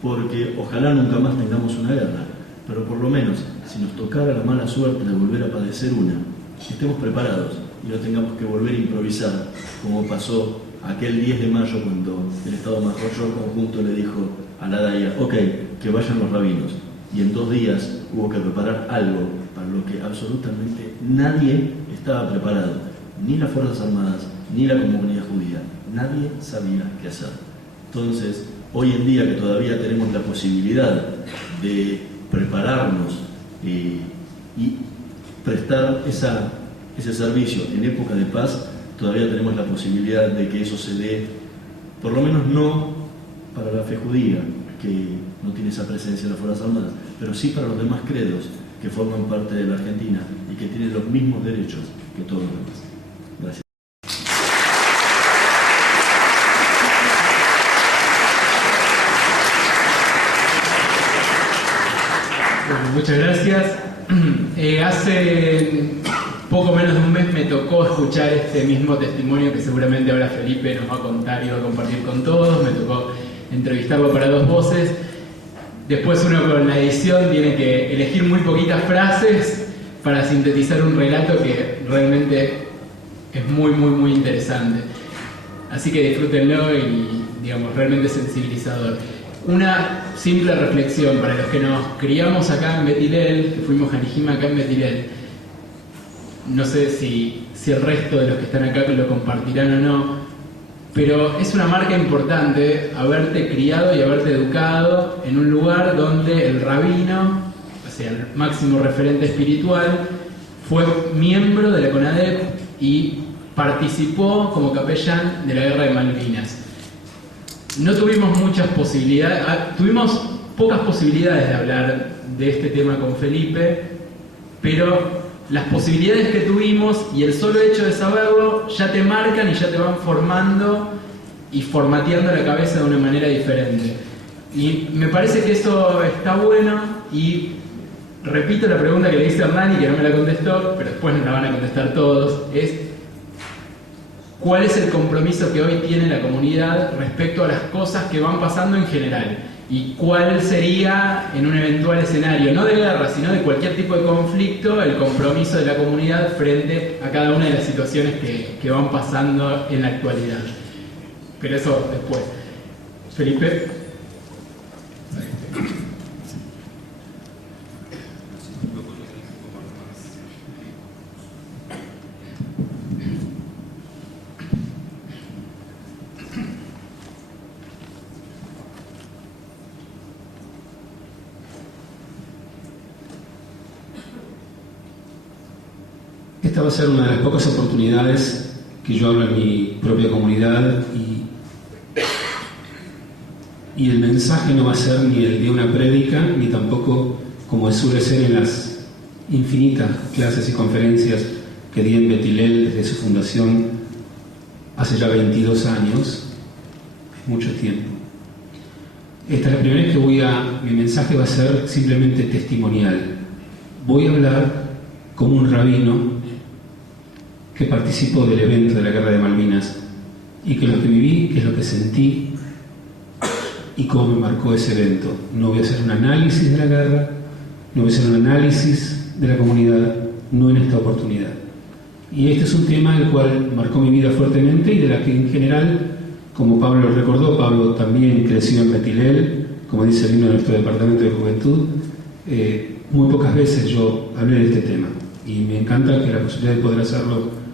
porque ojalá nunca más tengamos una guerra, pero por lo menos si nos tocara la mala suerte de volver a padecer una, estemos preparados y no tengamos que volver a improvisar, como pasó aquel 10 de mayo cuando el Estado Mayor conjunto le dijo a la DAIA, ok, que vayan los rabinos, y en 2 días hubo que preparar algo para lo que absolutamente nadie estaba preparado, ni las Fuerzas Armadas, ni la comunidad judía, nadie sabía qué hacer. Entonces, hoy en día que todavía tenemos la posibilidad de prepararnos y prestar ese servicio en época de paz, todavía tenemos la posibilidad de que eso se dé, por lo menos no para la fe judía, que no tiene esa presencia en las Fuerzas Armadas, pero sí para los demás credos que forman parte de la Argentina y que tienen los mismos derechos que todos los demás. Gracias. Bueno, muchas gracias. Hace poco menos de un mes me tocó escuchar este mismo testimonio que seguramente ahora Felipe nos va a contar y va a compartir con todos. Me tocó entrevistarlo para 2 voces. Después uno con la edición tiene que elegir muy poquitas frases para sintetizar un relato que realmente es muy, muy, muy interesante. Así que disfrútenlo y, digamos, realmente sensibilizador. Una simple reflexión para los que nos criamos acá en Betilel, que fuimos a Nijima acá en Betilel. No sé si el resto de los que están acá lo compartirán o no, pero es una marca importante haberte criado y haberte educado en un lugar donde el rabino, o sea, el máximo referente espiritual, fue miembro de la CONADEP y participó como capellán de la Guerra de Malvinas. No tuvimos muchas posibilidades, tuvimos pocas posibilidades de hablar de este tema con Felipe, pero las posibilidades que tuvimos y el solo hecho de saberlo ya te marcan y ya te van formando y formateando la cabeza de una manera diferente. Y me parece que eso está bueno y repito la pregunta que le hice a Hernani, que no me la contestó, pero después nos la van a contestar todos, es ¿cuál es el compromiso que hoy tiene la comunidad respecto a las cosas que van pasando en general? y cuál sería, en un eventual escenario, no de guerra, sino de cualquier tipo de conflicto, el compromiso de la comunidad frente a cada una de las situaciones que van pasando en la actualidad. Pero eso después. Felipe. Esta va a ser una de las pocas oportunidades que yo hablo en mi propia comunidad y el mensaje no va a ser ni el de una prédica, ni tampoco como suele ser en las infinitas clases y conferencias que di en Beth Hillel desde su fundación hace ya 22 años, mucho tiempo. Esta es la primera vez que mi mensaje va a ser simplemente testimonial. Voy a hablar como un rabino que participó del evento de la Guerra de Malvinas y que lo que viví, que es lo que sentí y cómo me marcó ese evento. No voy a hacer un análisis de la guerra, no voy a hacer un análisis de la comunidad, no en esta oportunidad. Y este es un tema el cual marcó mi vida fuertemente y de la que en general, como Pablo recordó, Pablo también creció en Beth Hillel, como dice el himno de nuestro departamento de juventud, muy pocas veces yo hablé de este tema y me encanta que la posibilidad de poder hacerlo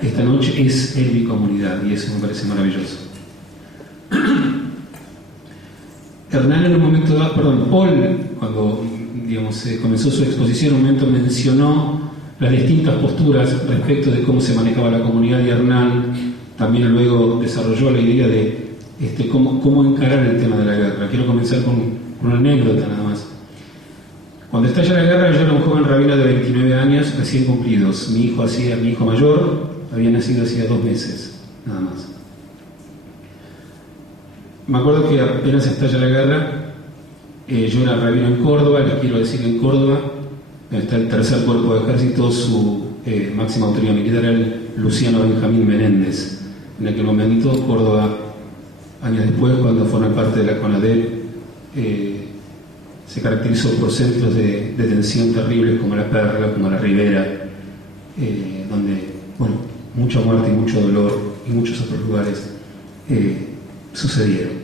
esta noche es en mi comunidad y eso me parece maravilloso. Hernán en un momento dado, Paul, cuando comenzó su exposición, en un momento mencionó las distintas posturas respecto de cómo se manejaba la comunidad y Hernán también luego desarrolló la idea de cómo encarar el tema de la guerra. Quiero comenzar con una anécdota nada más. Cuando estalla la guerra, yo era un joven rabino de 29 años recién cumplidos. Mi hijo mayor había nacido hacía 2 meses, nada más. Me acuerdo que apenas estalla la guerra, yo era rabino en Córdoba, les quiero decir en Córdoba, donde está el tercer cuerpo de ejército, su máxima autoridad militar era el Luciano Benjamín Menéndez. En aquel momento, Córdoba, años después, cuando forma parte de la CONADEP, se caracterizó por centros de detención terribles como La Perla, como La Ribera, donde, mucha muerte y mucho dolor y muchos otros lugares sucedieron.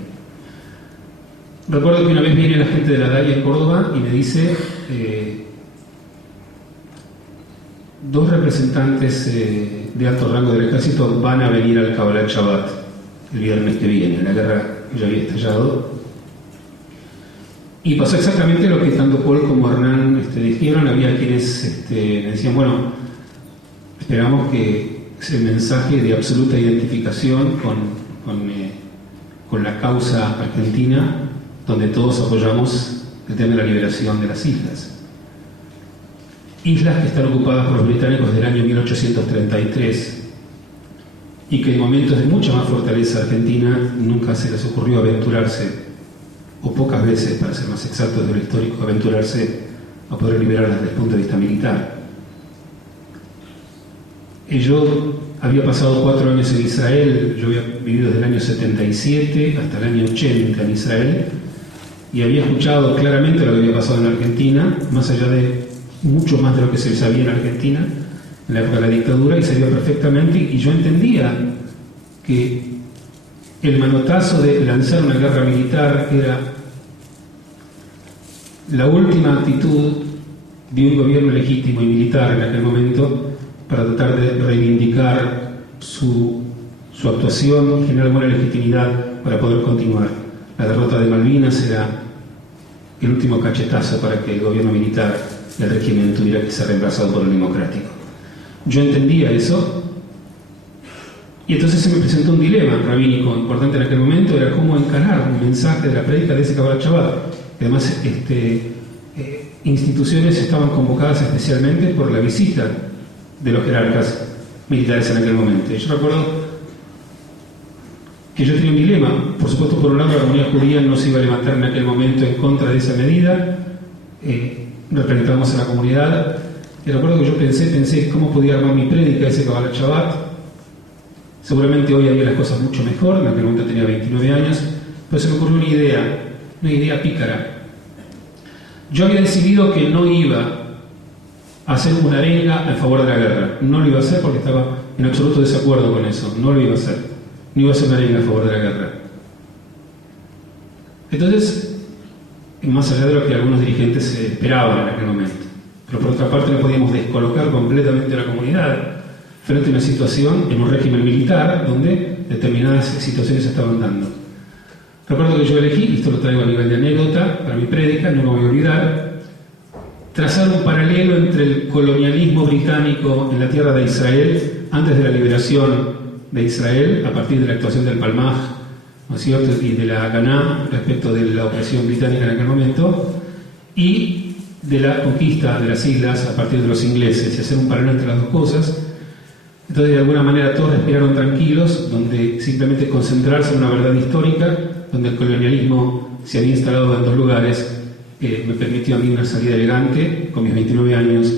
Recuerdo que una vez viene la gente de la DAI en Córdoba y me dice 2 representantes de alto rango del ejército van a venir al Kabbalat Shabbat el viernes que viene. La guerra ya había estallado y pasó exactamente lo que tanto Paul como Hernán dijeron. Había quienes me decían, esperamos que el mensaje de absoluta identificación con la causa argentina, donde todos apoyamos el tema de la liberación de las islas. Islas que están ocupadas por los británicos desde el año 1833 y que en momentos de mucha más fortaleza argentina nunca se les ocurrió aventurarse, o pocas veces, para ser más exactos de lo histórico, aventurarse a poder liberarlas desde el punto de vista militar. Yo había pasado 4 años en Israel, yo había vivido desde el año 77 hasta el año 80 en Israel y había escuchado claramente lo que había pasado en Argentina, más allá de mucho más de lo que se sabía en Argentina en la época de la dictadura, y sabía perfectamente, y yo entendía que el manotazo de lanzar una guerra militar era la última actitud de un gobierno legítimo y militar en aquel momento para tratar de reivindicar su actuación y generar buena legitimidad para poder continuar. La derrota de Malvinas era el último cachetazo para que el gobierno militar y el régimen tuviera que ser reemplazado por el democrático. Yo entendía eso y entonces se me presentó un dilema rabínico importante en aquel momento, era cómo encarar un mensaje de la prédica de ese Kabbalat Shabbat. Además, instituciones estaban convocadas especialmente por la visita de los jerarcas militares en aquel momento. Y yo recuerdo que yo tenía un dilema. Por supuesto, por un lado, la comunidad judía no se iba a levantar en aquel momento en contra de esa medida. Representábamos a la comunidad. Y recuerdo que yo pensé cómo podía armar mi prédica ese Kabbalat Shabbat. Seguramente hoy había las cosas mucho mejor. En aquel momento tenía 29 años. Pero se me ocurrió una idea. una idea pícara. Yo había decidido que no iba a hacer una arenga a favor de la guerra. No lo iba a hacer porque estaba en absoluto desacuerdo con eso. No lo iba a hacer. No iba a hacer una arenga a favor de la guerra. Entonces, más allá de lo que algunos dirigentes esperaban en aquel momento. Pero por otra parte no podíamos descolocar completamente a la comunidad frente a una situación en un régimen militar donde determinadas situaciones se estaban dando. Recuerdo que yo elegí, y esto lo traigo a nivel de anécdota, para mi prédica, no me voy a olvidar, trazar un paralelo entre el colonialismo británico en la tierra de Israel antes de la liberación de Israel, a partir de la actuación del Palmaj, ¿no es cierto?, y de la Haganah respecto de la opresión británica en aquel momento, y de la conquista de las islas a partir de los ingleses, y hacer un paralelo entre las dos cosas. Entonces, de alguna manera, todos respiraron tranquilos, donde simplemente concentrarse en una verdad histórica, donde el colonialismo se había instalado en dos lugares, me permitió a mí una salida elegante, con mis 29 años,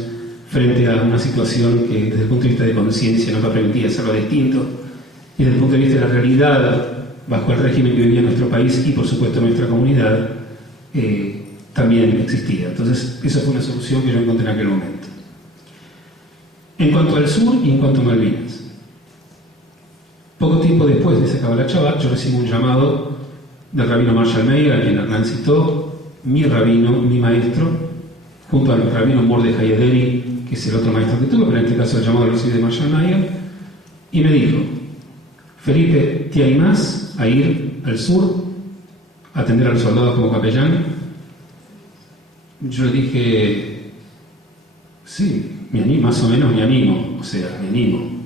frente a una situación que, desde el punto de vista de conciencia, no me permitía hacerlo distinto, y desde el punto de vista de la realidad, bajo el régimen que vivía nuestro país y, por supuesto, nuestra comunidad, también existía. Entonces, esa fue una solución que yo encontré en aquel momento. En cuanto al sur y en cuanto a Malvinas. Poco tiempo después de ese Kabbalat Shabbat, yo recibo un llamado del rabino Marshall Meir, a quien Hernán citó, mi rabino, mi maestro, junto al rabino Mordechai Ederi, que es el otro maestro que tuve, pero en este caso el llamado lo recibí de Marshall Meir, y me dijo: Felipe, ¿te animás a ir al sur a atender a los soldados como capellán? Yo le dije: sí, me animo, más o menos me animo, me animo.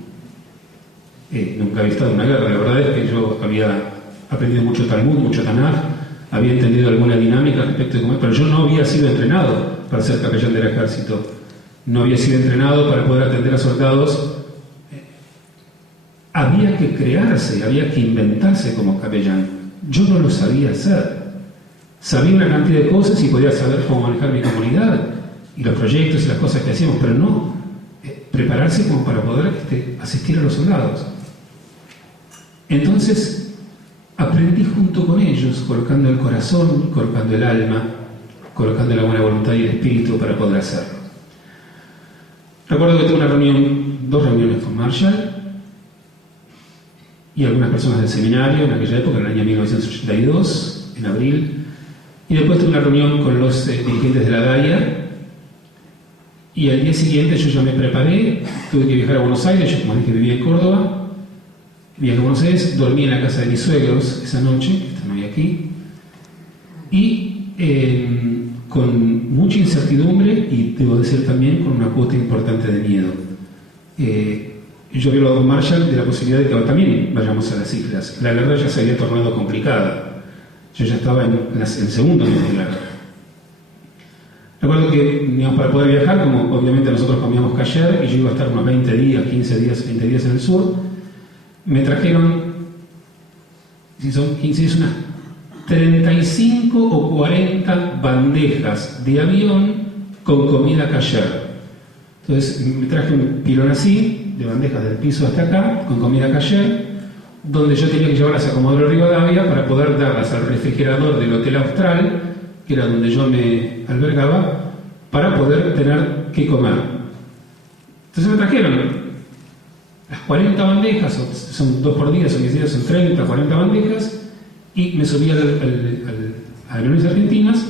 Nunca había estado en una guerra. La verdad es que yo había aprendido mucho Talmud, mucho Tanaj, había entendido alguna dinámica respecto de cómo, pero yo no había sido entrenado para ser capellán del ejército, no había sido entrenado para poder atender a soldados. Había que crearse, había que inventarse como capellán. Yo no lo sabía hacer. Sabía una cantidad de cosas y podía saber cómo manejar mi comunidad y los proyectos y las cosas que hacíamos, pero no prepararse como para poder asistir a los soldados. Entonces aprendí junto con ellos, colocando el corazón, colocando el alma, colocando la buena voluntad y el espíritu para poder hacerlo. Recuerdo que tuve dos reuniones con Marshall y algunas personas del seminario en aquella época, en el año 1982, en abril, y después tuve una reunión con los dirigentes de la DAIA. Y al día siguiente yo ya me preparé, tuve que viajar a Buenos Aires, yo como dije vivía en Córdoba, viajé a Buenos Aires, dormí en la casa de mis suegros esa noche, que están hoy aquí, y con mucha incertidumbre y debo decir también con una cuota importante de miedo. Yo había hablado con Marshall de la posibilidad de que también vayamos a las islas. La guerra ya se había tornado complicada, yo ya estaba en el segundo mes de la guerra. Recuerdo que, digamos, para poder viajar, como obviamente nosotros comíamos kasher, y yo iba a estar unos 20 días, 15 días, 20 días en el sur, me trajeron, si son 15 días, unas 35 o 40 bandejas de avión con comida kasher. Entonces me traje un pilón así, de bandejas del piso hasta acá, con comida kasher, donde yo tenía que llevarlas a Comodoro Rivadavia para poder darlas al refrigerador del Hotel Austral, que era donde yo me albergaba, para poder tener que comer. Entonces me trajeron las 40 bandejas, son 2 por día, son 10 días, son 30, 40 bandejas, y me subí a Aerolíneas Argentinas,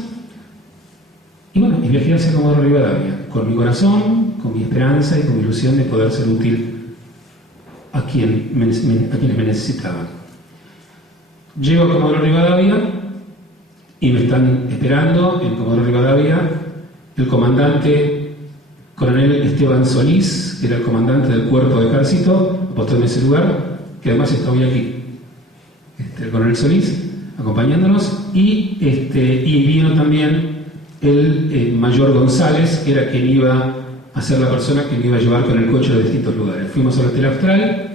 y bueno, y viajé hacia Comodoro Rivadavia, con mi corazón, con mi esperanza y con mi ilusión de poder ser útil a quienes me necesitaban. Llego a Comodoro Rivadavia, y me están esperando en Comodoro Rivadavia el comandante coronel Esteban Solís, que era el comandante del cuerpo de ejército, apostó en ese lugar, que además está hoy aquí. El coronel Solís acompañándonos, y vino también el mayor González, que era quien iba a ser la persona que me iba a llevar con el coche a distintos lugares. Fuimos al Hotel Austral,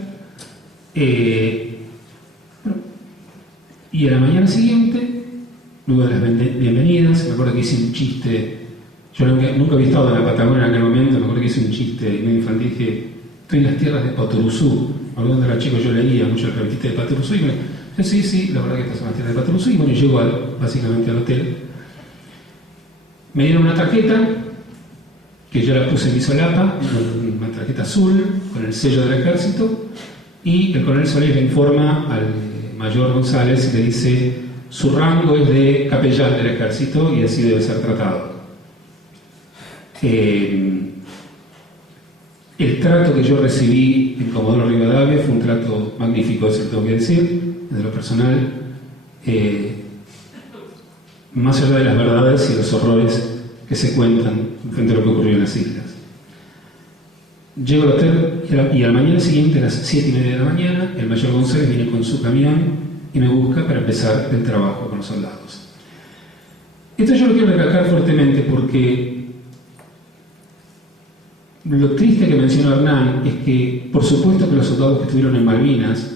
y a la mañana siguiente, luego de las bienvenidas, me acuerdo que hice un chiste. Yo nunca había estado en la Patagonia en aquel momento, me acuerdo que hice un chiste medio infantil, dije: estoy en las tierras de Patoruzú. Cuando era chico yo leía mucho el revistista de Patoruzú, y me Sí, la verdad que esta es una tienda de Patruso. Y bueno, llego básicamente al hotel. Me dieron una tarjeta, que yo la puse en mi solapa, una tarjeta azul, con el sello del ejército, y el coronel Solís le informa al mayor González y le dice: su rango es de capellán del ejército y así debe ser tratado. El trato que yo recibí en Comodoro Rivadavia fue un trato magnífico, eso lo tengo que decir, de lo personal, más allá de las verdades y los horrores que se cuentan frente a lo que ocurrió en las islas. Llego al hotel y a la mañana siguiente, a las 7:30 de la mañana, el mayor González viene con su camión y me busca para empezar el trabajo con los soldados. Esto yo lo quiero recalcar fuertemente porque lo triste que menciona Hernán es que, por supuesto que los soldados que estuvieron en Malvinas,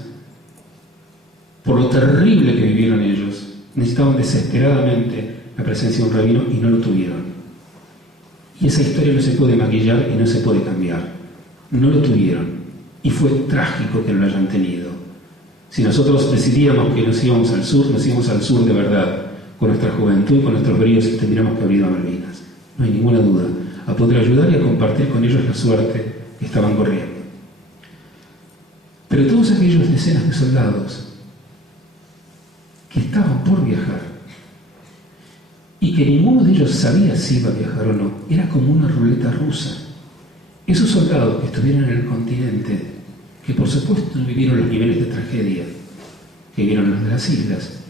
por lo terrible que vivieron ellos, necesitaban desesperadamente la presencia de un rabino y no lo tuvieron. Y esa historia no se puede maquillar y no se puede cambiar. No lo tuvieron. Y fue trágico que no lo hayan tenido. Si nosotros decidíamos que nos íbamos al sur de verdad, con nuestra juventud y con nuestros bríos, y tendríamos que haber ido a Malvinas. No hay ninguna duda. A poder ayudar y a compartir con ellos la suerte que estaban corriendo. Pero todos aquellos decenas de soldados que estaban por viajar y que ninguno de ellos sabía si iba a viajar o no, era como una ruleta rusa. Esos soldados que estuvieron en el continente, que por supuesto no vivieron los niveles de tragedia que vivieron los de las islas,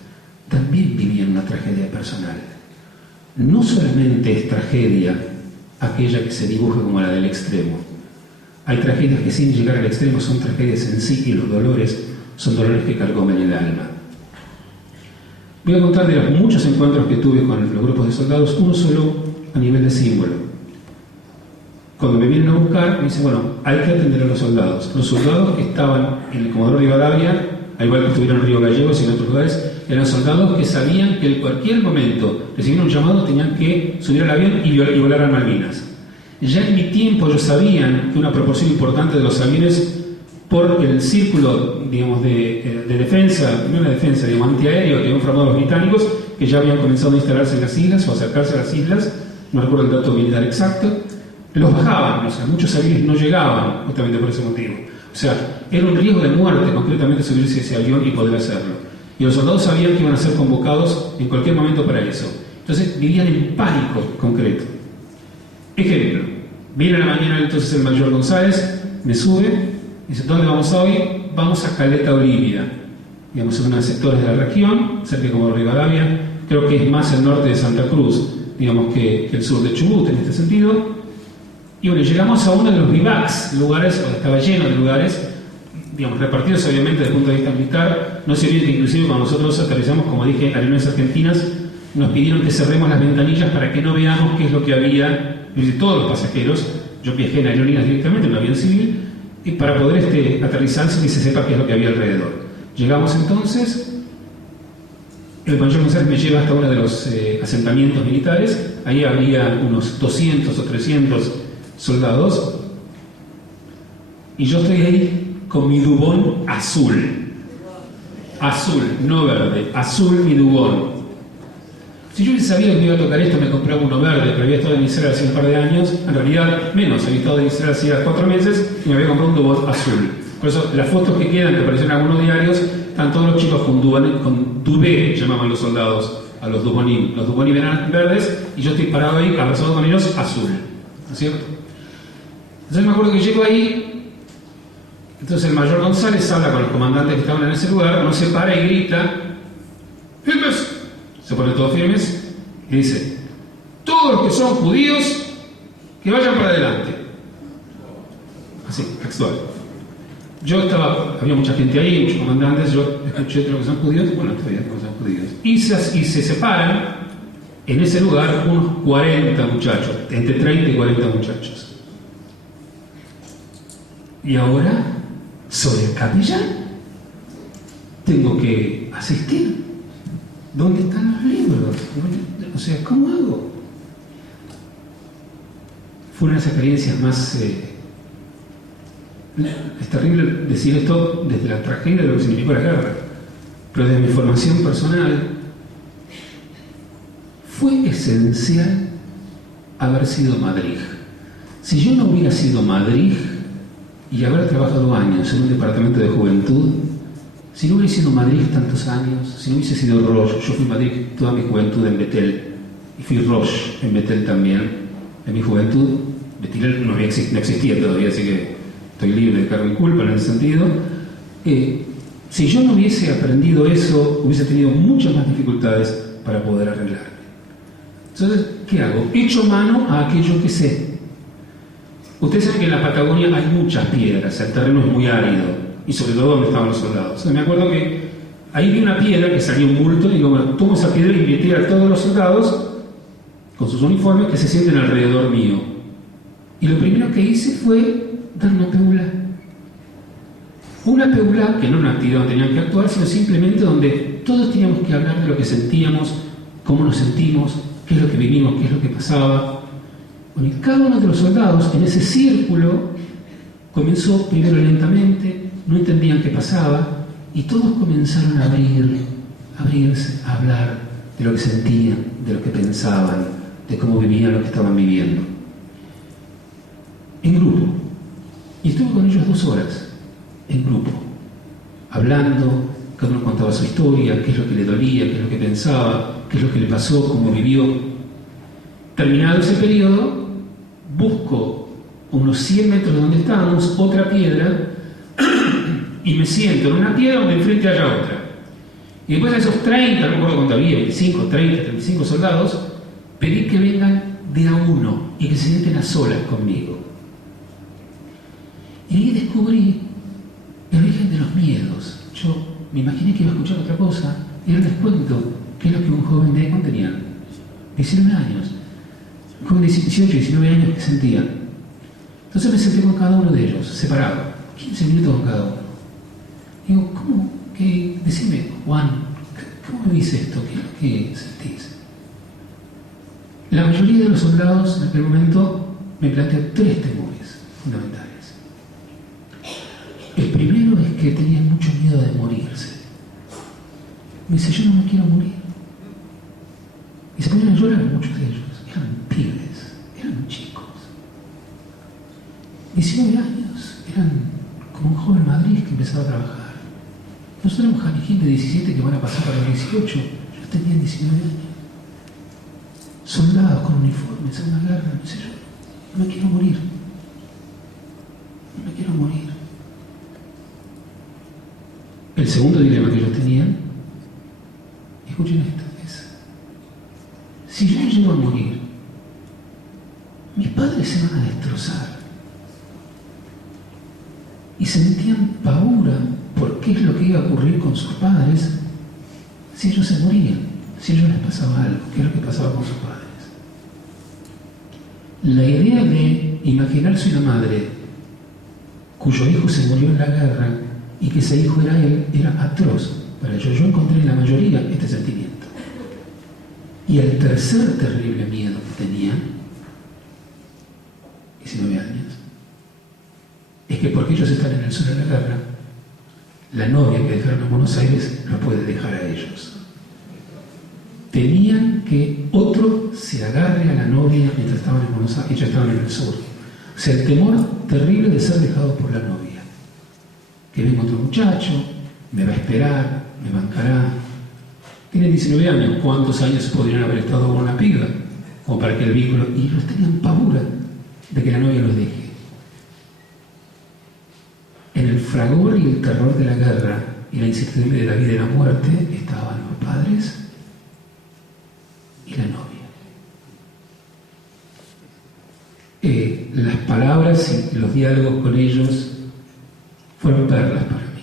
también vivían una tragedia personal. No solamente es tragedia aquella que se dibuja como la del extremo. Hay tragedias que sin llegar al extremo son tragedias en sí, y los dolores son dolores que carcomen el alma. Voy a contar de los muchos encuentros que tuve con los grupos de soldados, uno solo a nivel de símbolo. Cuando me vienen a buscar, me dicen, bueno, hay que atender a los soldados. Los soldados que estaban en el Comodoro Rivadavia, al igual que estuvieron en Río Gallegos y en otros lugares, eran soldados que sabían que en cualquier momento recibieron un llamado, tenían que subir al avión y volar a Malvinas. Ya en mi tiempo ellos sabían que una proporción importante de los aviones, por el círculo, digamos, de defensa, no una defensa, digamos, antiaéreo que habían formado los británicos, que ya habían comenzado a instalarse en las islas o acercarse a las islas, no recuerdo el dato militar exacto, los bajaban, o sea, muchos aviones no llegaban justamente por ese motivo. O sea, era un riesgo de muerte concretamente subirse a ese avión y poder hacerlo. Y los soldados sabían que iban a ser convocados en cualquier momento para eso. Entonces vivían en pánico concreto. Ejemplo, viene a la mañana entonces el mayor González, me sube, dice, ¿dónde vamos hoy? Vamos a Caleta Olivia, digamos, en uno de los sectores de la región, cerca de como Rivadavia, creo que es más el norte de Santa Cruz, digamos, que el sur de Chubut en este sentido. Y bueno, llegamos a uno de los bivacs, lugares, estaba lleno de lugares, digamos, repartidos obviamente desde el punto de vista militar. No se olviden que inclusive cuando nosotros aterrizamos, como dije, en aviones argentinas, nos pidieron que cerremos las ventanillas para que no veamos qué es lo que había, todos los pasajeros. Yo viajé en aerolíneas directamente, en un avión civil, y para poder aterrizar sin que se sepa qué es lo que había alrededor. Llegamos entonces, el mayor González me lleva hasta uno de los asentamientos militares. Ahí había unos 200 o 300 soldados, y yo estoy ahí con mi dubón azul, no verde, azul mi dubón. Si yo hubiese sabido que me iba a tocar esto, me compraba uno verde, pero había estado en Israel hace un par de años, en realidad menos, había estado en Israel hace 4 meses y me había comprado un dubón azul. Por eso las fotos que quedan, que aparecen en algunos diarios, están todos los chicos con dubé, llamaban los soldados a los duboní. Los duboní eran verdes y yo estoy parado ahí, abrazado con ellos, azul. ¿No es cierto? Entonces me acuerdo que llego ahí, entonces el mayor González habla con los comandantes que estaban en ese lugar, no se para y grita, ¡firmes! Se ponen todos firmes y dice, todos los que son judíos, que vayan para adelante. Así, textual. Yo había mucha gente ahí, muchos comandantes, yo escuché los que son judíos, bueno, todavía no son judíos. Y se separan en ese lugar unos 40 muchachos, entre 30 y 40 muchachos. Y ahora, soy el capellán. Tengo que asistir. ¿Dónde están los libros? O sea, ¿cómo hago? Fue una de las experiencias más... es terrible decir esto desde la tragedia de lo que significó la guerra. pero desde mi formación personal fue esencial haber sido Madrid. Si yo no hubiera sido Madrid y haber trabajado años en un departamento de juventud, si no hubiera sido Madrid tantos años, si no hubiese sido Roche, yo fui Madrid toda mi juventud en Betel, y fui Roche en Betel también, en mi juventud. Betel no existía todavía, así que estoy libre de cargo y culpa en ese sentido. Si yo no hubiese aprendido eso, hubiese tenido muchas más dificultades para poder arreglarme. Entonces, ¿qué hago? Echo mano a aquello que sé. Ustedes saben que en la Patagonia hay muchas piedras, el terreno es muy árido, y sobre todo donde estaban los soldados. Entonces, me acuerdo que ahí vi una piedra que salió un bulto, y digo, bueno, tomo esa piedra y invité a todos los soldados con sus uniformes que se sienten alrededor mío. Y lo primero que hice fue dar una peula. Una peula que no una actividad donde tenían que actuar, sino simplemente donde todos teníamos que hablar de lo que sentíamos, cómo nos sentimos, qué es lo que vivimos, qué es lo que pasaba. Bueno, y cada uno de los soldados en ese círculo comenzó primero lentamente, no entendían qué pasaba, y todos comenzaron a abrirse, a hablar de lo que sentían, de lo que pensaban, de cómo vivían lo que estaban viviendo. En grupo. Y estuve con ellos 2 horas, en grupo, hablando, cada uno contaba su historia, qué es lo que le dolía, qué es lo que pensaba, qué es lo que le pasó, cómo vivió. Terminado ese periodo, busco unos 100 metros de donde estábamos otra piedra y me siento en una piedra donde enfrente haya otra. Y después de esos 30, no recuerdo cuánto había, 25, 30, 35 soldados, pedí que vengan de a uno y que se sienten a solas conmigo. Y ahí descubrí el origen de los miedos. Yo me imaginé que iba a escuchar otra cosa y ahora les cuento qué es lo que un joven de cuando tenía 19 años, un joven de 18, 19 años que sentía. Entonces me senté con cada uno de ellos, separado, 15 minutos con cada uno. Digo, ¿cómo? Decime, Juan, ¿cómo vivís esto? ¿Qué es lo que sentís? La mayoría de los soldados en aquel momento me planteó 3 temores fundamentales. El primero es que tenían mucho miedo de morirse. Me dice, yo no me quiero morir. Y se ponían a llorar muchos de ellos. Eran pibes, eran chicos. 19 años, eran como un joven Madrid que empezaba a trabajar. Nosotros éramos janijín de 17 que van a pasar para los 18. Yo tenía 19 años. Soldados con uniformes en una guerra, no sé yo. No me quiero morir. No me quiero morir. El segundo dilema que ellos tenían, escuchen esto, es: si yo llego a morir, mis padres se van a destrozar. Y sentían paura por qué es lo que iba a ocurrir con sus padres si ellos se morían, si a ellos les pasaba algo, qué es lo que pasaba con sus padres. La idea de imaginarse una madre cuyo hijo se murió en la guerra y que ese hijo era él, era atroz para ellos. Yo encontré en la mayoría este sentimiento. Y el tercer terrible miedo que tenían, 19 años, es que porque ellos están en el sur de la guerra, la novia que dejaron en Buenos Aires los puede dejar a ellos. Temían que otro se agarre a la novia mientras estaban en Buenos Aires, ellos estaban en el sur. O sea, el temor terrible de ser dejados por la novia. Que venga otro muchacho, me va a esperar, me bancará. Tienen 19 años, ¿cuántos años podrían haber estado con una piba? Como para que el vínculo... Y ellos tenían pavura de que la novia los deje. En el fragor y el terror de la guerra y la incertidumbre de la vida y la muerte estaban los padres y la novia. Las palabras y los diálogos con ellos fueron perlas para mí.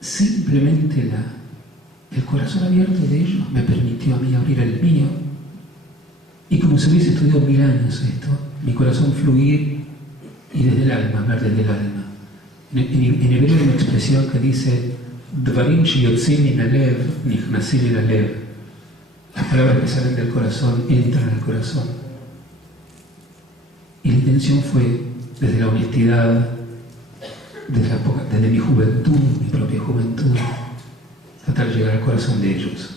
Simplemente el corazón abierto de ellos me permitió a mí abrir el mío, y como si hubiese estudiado 1000 años esto, mi corazón fluir y desde el alma, hablar desde el alma. En hebreo hay una expresión que dice Dvarim sheyotzim min halev nichnasim el halev. Las palabras que salen del corazón entran al corazón. Y la intención fue, desde la honestidad, desde mi juventud, mi propia juventud, tratar de llegar al corazón de ellos.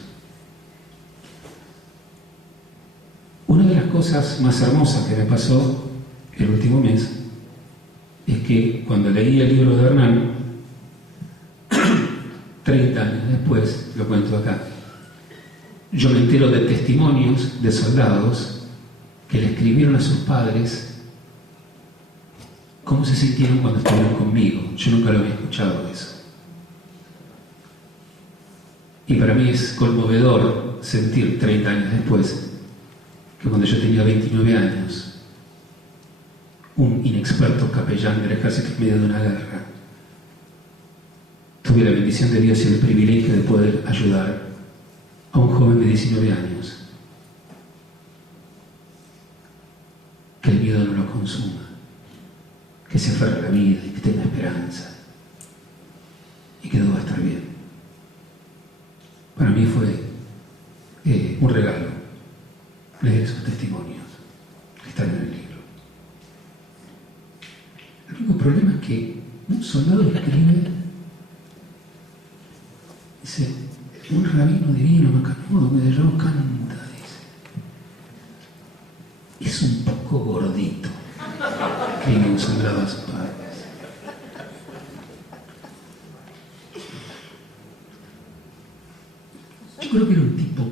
Una de las cosas más hermosas que me pasó el último mes es que cuando leí el libro de Hernán, 30 años después, lo cuento acá, yo me entero de testimonios de soldados que le escribieron a sus padres cómo se sintieron cuando estuvieron conmigo. Yo nunca lo había escuchado eso. Y para mí es conmovedor sentir 30 años después que cuando yo tenía 29 años, un inexperto capellán del ejército en medio de una guerra, tuve la bendición de Dios y el privilegio de poder ayudar a un joven de 19 años. Que el miedo no lo consuma, que se aferre a la vida y que tenga esperanza y que todo va a estar bien. Para mí fue un regalo leer esos testimonios que están en el libro. El único problema es que un soldado escribe, dice, un rabino divino, macanudo, que de yo canta, dice. Es un poco gordito, escribe un soldado a sus padres. Yo creo que era un tipo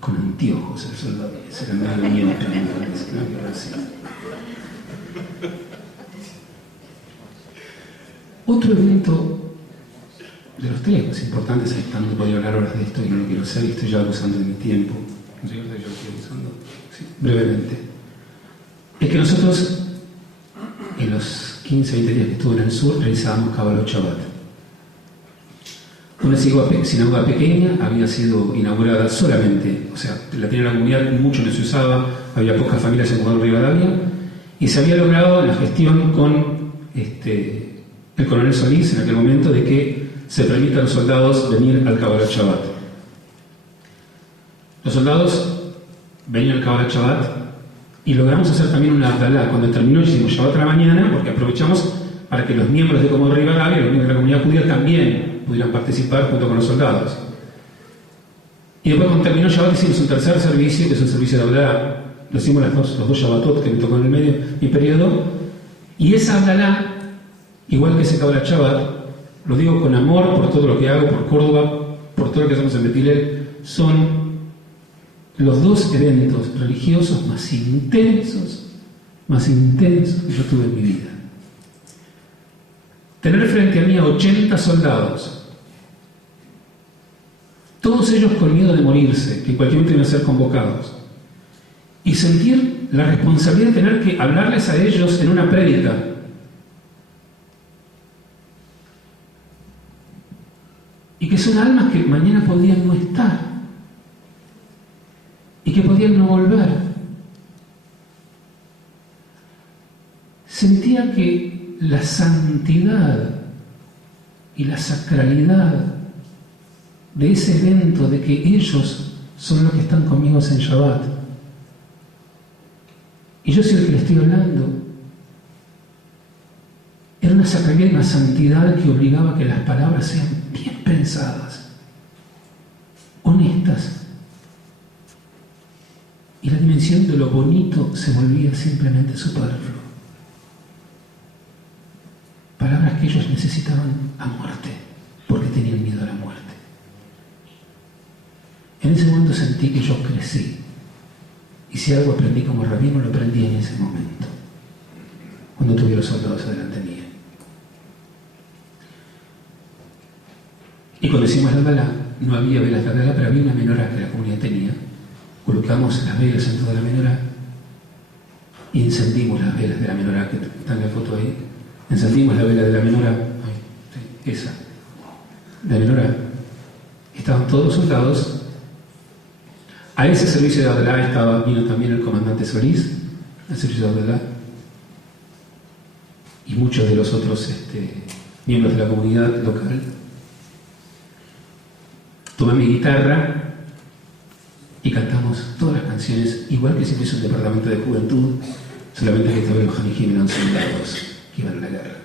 con anteojos, el soldado, ese era medio miope, me parece, ¿no? Que era así. Otro evento de los tres más importantes, no podía hablar horas de esto y no lo quiero hacer, y estoy ya abusando de mi tiempo. ¿No sé, yo lo estoy abusando? Sí, brevemente. Es que nosotros, en los 15, 20 días que estuve en el sur, realizábamos Kabbalot Shabbat. Una sinagoga pequeña, había sido inaugurada solamente, o sea, la tenía la comunidad, mucho no se usaba, había pocas familias en Juan Rivadavia, y se había logrado la gestión con el coronel Solís en aquel momento de que se permita a los soldados venir al Kabbalot Shabbat. Los soldados venían al Kabbalot Shabbat y logramos hacer también una Abdalá. Cuando terminó hicimos Shabbat a la mañana porque aprovechamos para que los miembros de Comodoro Rivadavia, los miembros de la comunidad judía también pudieran participar junto con los soldados. Y después cuando terminó Shabbat hicimos un tercer servicio, que es un servicio de Abdalá. Lo hicimos los dos Shabbatot que me tocó en el medio, mi periodo. Y esa Abdalá, igual que ese Kabbalat Shabbat, lo digo con amor por todo lo que hago, por Córdoba, por todo lo que hacemos en Beit Hillel, son los dos eventos religiosos más intensos que yo tuve en mi vida. Tener frente a mí a 80 soldados, todos ellos con miedo de morirse, que en cualquier momento iban a ser convocados, y sentir la responsabilidad de tener que hablarles a ellos en una prédica. Y que son almas que mañana podían no estar y que podían no volver. Sentía que la santidad y la sacralidad de ese evento, de que ellos son los que están conmigo en Shabbat y yo soy el que le estoy hablando, era una sacralidad y una santidad que obligaba a que las palabras sean bien pensadas, honestas, y la dimensión de lo bonito se volvía simplemente superfluo. Palabras que ellos necesitaban a muerte, porque tenían miedo a la muerte. En ese momento sentí que yo crecí, y si algo aprendí como rabino, lo aprendí en ese momento, cuando tuve los soldados adelante mío. Y cuando hicimos la Abdalá, no había velas de Abdalá, pero había una menorá que la comunidad tenía. Colocamos las velas en toda la menorá y encendimos las velas de la menorá, que está en la foto ahí. Encendimos la vela de la menorá, esa, de la menorá. Estaban todos los soldados. A ese servicio de Abdalá vino también el comandante Solís, al servicio de Abdalá, y muchos de los otros miembros de la comunidad local. Tomé mi guitarra y cantamos todas las canciones, igual que si fuese un departamento de juventud, solamente que estaba los Hanijim eran soldados que iban a la guerra.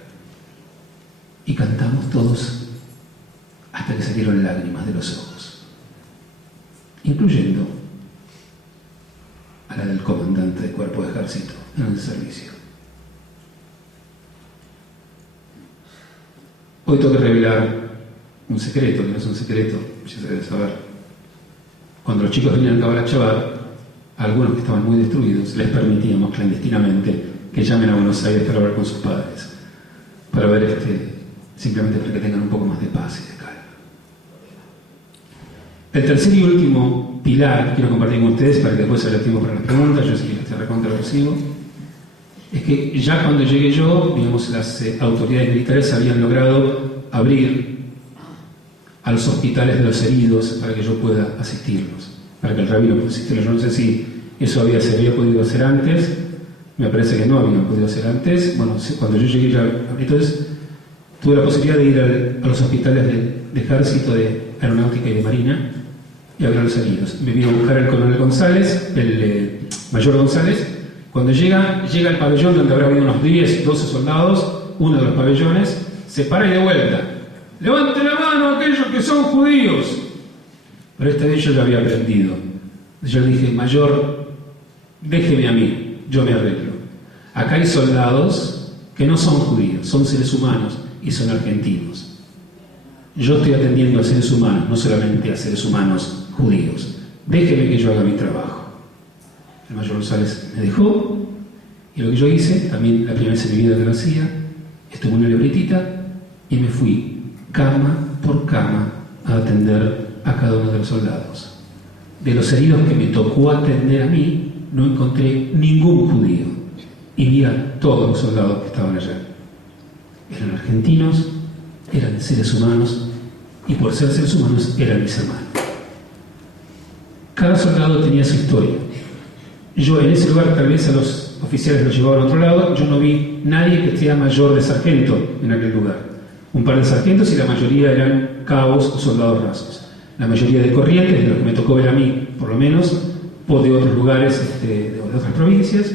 y cantamos todos hasta que salieron lágrimas de los ojos, incluyendo a la del comandante del cuerpo de ejército en el servicio. Hoy tengo que revelar un secreto, que no es un secreto, ya se debe saber. Cuando los chicos venían a acabar a Chabar, a algunos que estaban muy destruidos, les permitíamos clandestinamente que llamen a Buenos Aires para hablar con sus padres, para ver simplemente para que tengan un poco más de paz y de calma. El tercer y último pilar que quiero compartir con ustedes, para que después haya tiempo para las preguntas, yo sé que te recontra lo recibo, es que ya cuando llegué yo, digamos, las autoridades militares habían logrado abrir a los hospitales de los heridos para que yo pueda asistirlos, para que el rabino pueda asistirlos. Yo no sé si eso se había podido hacer antes, me parece que no habían podido hacer antes. Bueno, cuando yo llegué ya, entonces tuve la posibilidad de ir a los hospitales de ejército, de aeronáutica y de marina y a ver a los heridos. Me vino a buscar el coronel González, el mayor González. Cuando llega al pabellón donde habrá habido unos 10, 12 soldados, uno de los pabellones, se para y de vuelta. ¡Levante la mano aquellos que son judíos! Pero esta vez yo ya había aprendido. Yo le dije, mayor, déjeme a mí, yo me arreglo. Acá hay soldados que no son judíos, son seres humanos y son argentinos. Yo estoy atendiendo a seres humanos, no solamente a seres humanos judíos. Déjeme que yo haga mi trabajo. El mayor González me dejó, y lo que yo hice, también la primera vez en mi vida que lo hacía, estuve en una libretita y me fui cama por cama a atender a cada uno de los soldados. De los heridos que me tocó atender a mí, no encontré ningún judío, y vi a todos los soldados que estaban allá. Eran argentinos, eran seres humanos, y por ser seres humanos eran mis hermanos. Cada soldado tenía su historia. Yo en ese lugar, tal vez a los oficiales los llevaban a otro lado, yo no vi nadie que sea mayor de sargento en aquel lugar. Un par de sargentos y la mayoría eran cabos o soldados rasos. La mayoría de corrientes, de los que me tocó ver a mí, por lo menos, o de otros lugares, de otras provincias.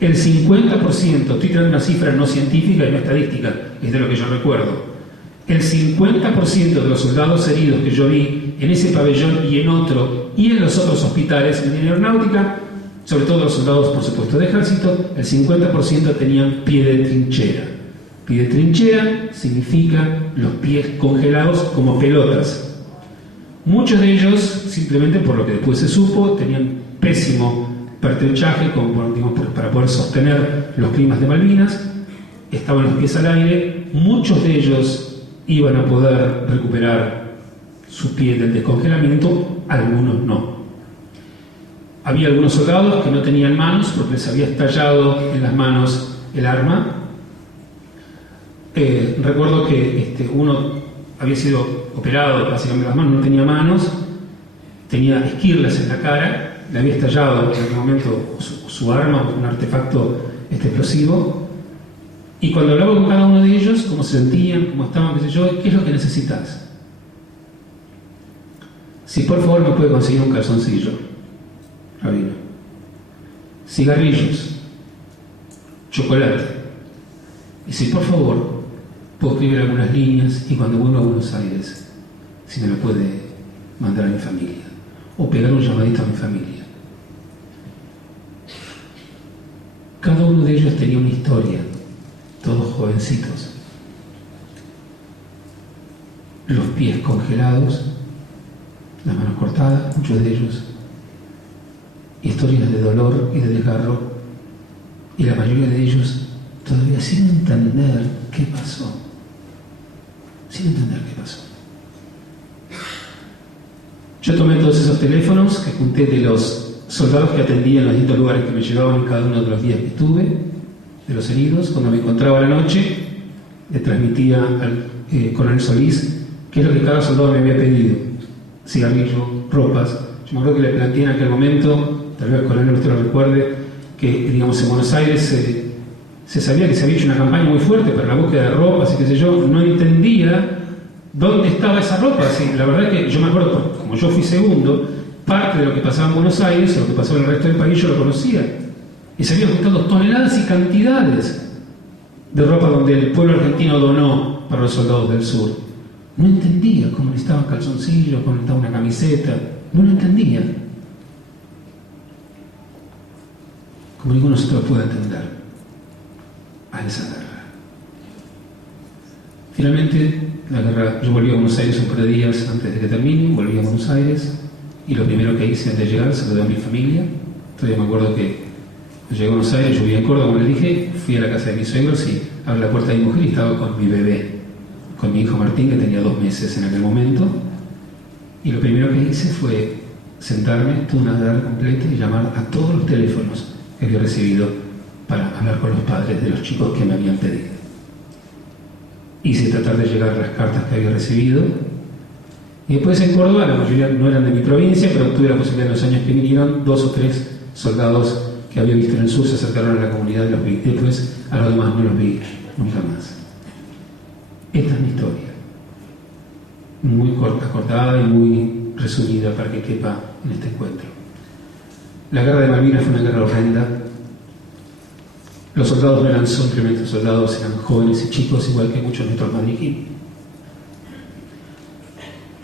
El 50%, estoy trayendo una cifra no científica y no estadística, es de lo que yo recuerdo. El 50% de los soldados heridos que yo vi en ese pabellón y en otro, y en los otros hospitales en la aeronáutica, sobre todo los soldados, por supuesto, de ejército, el 50% tenían pie de trinchera. Pie de trinchera significa los pies congelados como pelotas. Muchos de ellos, simplemente por lo que después se supo, tenían pésimo pertrechaje para poder sostener los climas de Malvinas, estaban los pies al aire, muchos de ellos iban a poder recuperar su pie del descongelamiento, algunos no. Había algunos soldados que no tenían manos porque les había estallado en las manos el arma. Recuerdo que uno había sido operado, básicamente las manos, no tenía manos, tenía esquirlas en la cara, le había estallado en aquel momento su arma, un artefacto explosivo, y cuando hablaba con cada uno de ellos, cómo se sentían, cómo estaban, qué sé yo, ¿qué es lo que necesitas? Si por favor me puede conseguir un calzoncillo, rabino, cigarrillos, chocolate, y si por favor puedo escribir algunas líneas y cuando vuelva a Buenos Aires, si me lo puede mandar a mi familia o pegar un llamadito a mi familia. Cada uno de ellos tenía una historia, todos jovencitos, los pies congelados, las manos cortadas, muchos de ellos, historias de dolor y de desgarro, y la mayoría de ellos todavía sin entender qué pasó. Sin entender qué pasó. Yo tomé todos esos teléfonos que junté de los soldados que atendían en los distintos lugares que me llevaban en cada uno de los días que estuve, de los heridos. Cuando me encontraba a la noche, le transmitía al coronel Solís qué es lo que cada soldado me había pedido: cigarrillo, ropas. Yo me acuerdo que le planteé en aquel momento, tal vez el coronel usted lo recuerde, que digamos en Buenos Aires se sabía que se había hecho una campaña muy fuerte para la búsqueda de ropas y qué sé yo. No entendía dónde estaba esa ropa. Sí, la verdad que yo me acuerdo, como yo fui segundo, parte de lo que pasaba en Buenos Aires o lo que pasaba en el resto del país yo lo conocía. Y se habían juntado toneladas y cantidades de ropa donde el pueblo argentino donó para los soldados del sur. No entendía cómo necesitaban calzoncillos, cómo necesitaban una camiseta. No lo entendía. Como ninguno se lo puede entender a esa guerra. Finalmente, la guerra, yo volví a Buenos Aires un par de días antes de que termine, volví a Buenos Aires y lo primero que hice antes de llegar, saludé a mi familia. Todavía me acuerdo que llegué a Buenos Aires, yo vivía en Córdoba, como les dije, fui a la casa de mis suegros y abrí la puerta de mi mujer y estaba con mi bebé, con mi hijo Martín, que tenía 2 meses en aquel momento. Y lo primero que hice fue sentarme, tuve una tarde completa y llamar a todos los teléfonos que había recibido para hablar con los padres de los chicos que me habían pedido. Hice tratar de llegar las cartas que había recibido. Y después en Córdoba, la mayoría no eran de mi provincia, pero tuve la posibilidad en los años que vinieron, 2 o 3 soldados que había visto en el sur se acercaron a la comunidad y los vi. Después a los demás no los vi nunca más. Esta es mi historia. Muy acortada y muy resumida para que quepa en este encuentro. La guerra de Malvinas fue una guerra horrenda. Los soldados no eran simplemente soldados, eran jóvenes y chicos, igual que muchos de nuestros maniquí.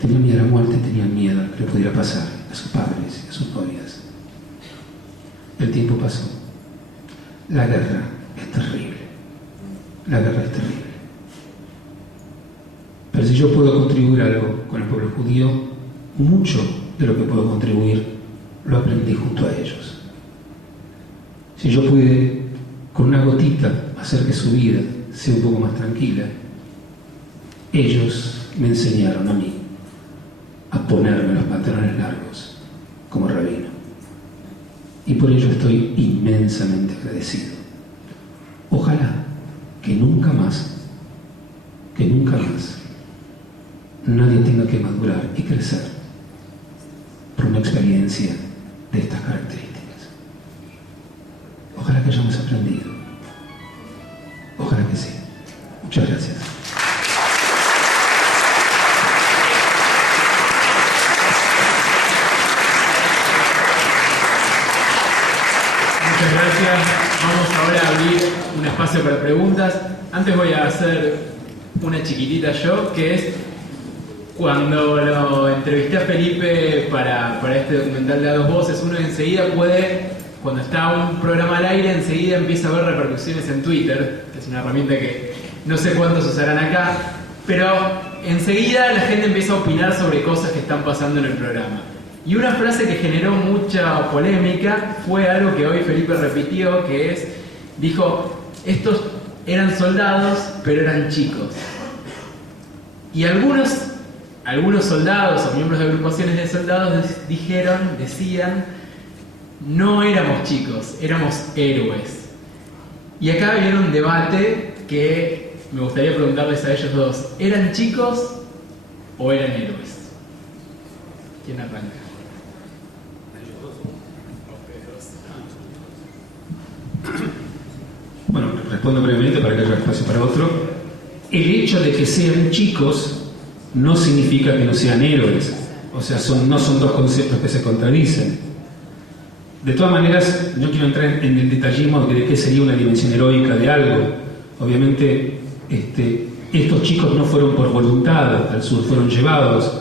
Tenían miedo a la muerte, tenían miedo a lo que le pudiera pasar a sus padres y a sus novias. El tiempo pasó. La guerra es terrible. La guerra es terrible. Pero si yo puedo contribuir algo con el pueblo judío, mucho de lo que puedo contribuir lo aprendí junto a ellos. Si yo pude, con una gotita, hacer que su vida sea un poco más tranquila, ellos me enseñaron a mí a ponerme los pantalones largos como rabino. Y por ello estoy inmensamente agradecido. Ojalá que nunca más nadie tenga que madurar y crecer por una experiencia de estas características. Ojalá que hayamos aprendido. Ojalá que sí. Muchas gracias. Muchas gracias. Vamos ahora a abrir un espacio para preguntas. Antes voy a hacer una chiquitita yo, que es cuando lo entrevisté a Felipe para este documental de A Dos Voces, uno enseguida puede, cuando está un programa al aire, enseguida empieza a ver repercusiones en Twitter, que es una herramienta que no sé cuántos usarán acá, pero enseguida la gente empieza a opinar sobre cosas que están pasando en el programa. Y una frase que generó mucha polémica fue algo que hoy Felipe repitió, que dijo, estos eran soldados, pero eran chicos. Y algunos soldados o miembros de agrupaciones de soldados decían, no éramos chicos, éramos héroes. Y acá viene un debate que me gustaría preguntarles a ellos dos, ¿eran chicos o eran héroes? ¿Quién arranca? Bueno, respondo brevemente para que haya espacio para otro. El hecho de que sean chicos no significa que no sean héroes. O sea, no son dos conceptos que se contradicen. De todas maneras, no quiero entrar en el detallismo de qué sería una dimensión heroica de algo. Obviamente, estos chicos no fueron por voluntad al sur, fueron llevados,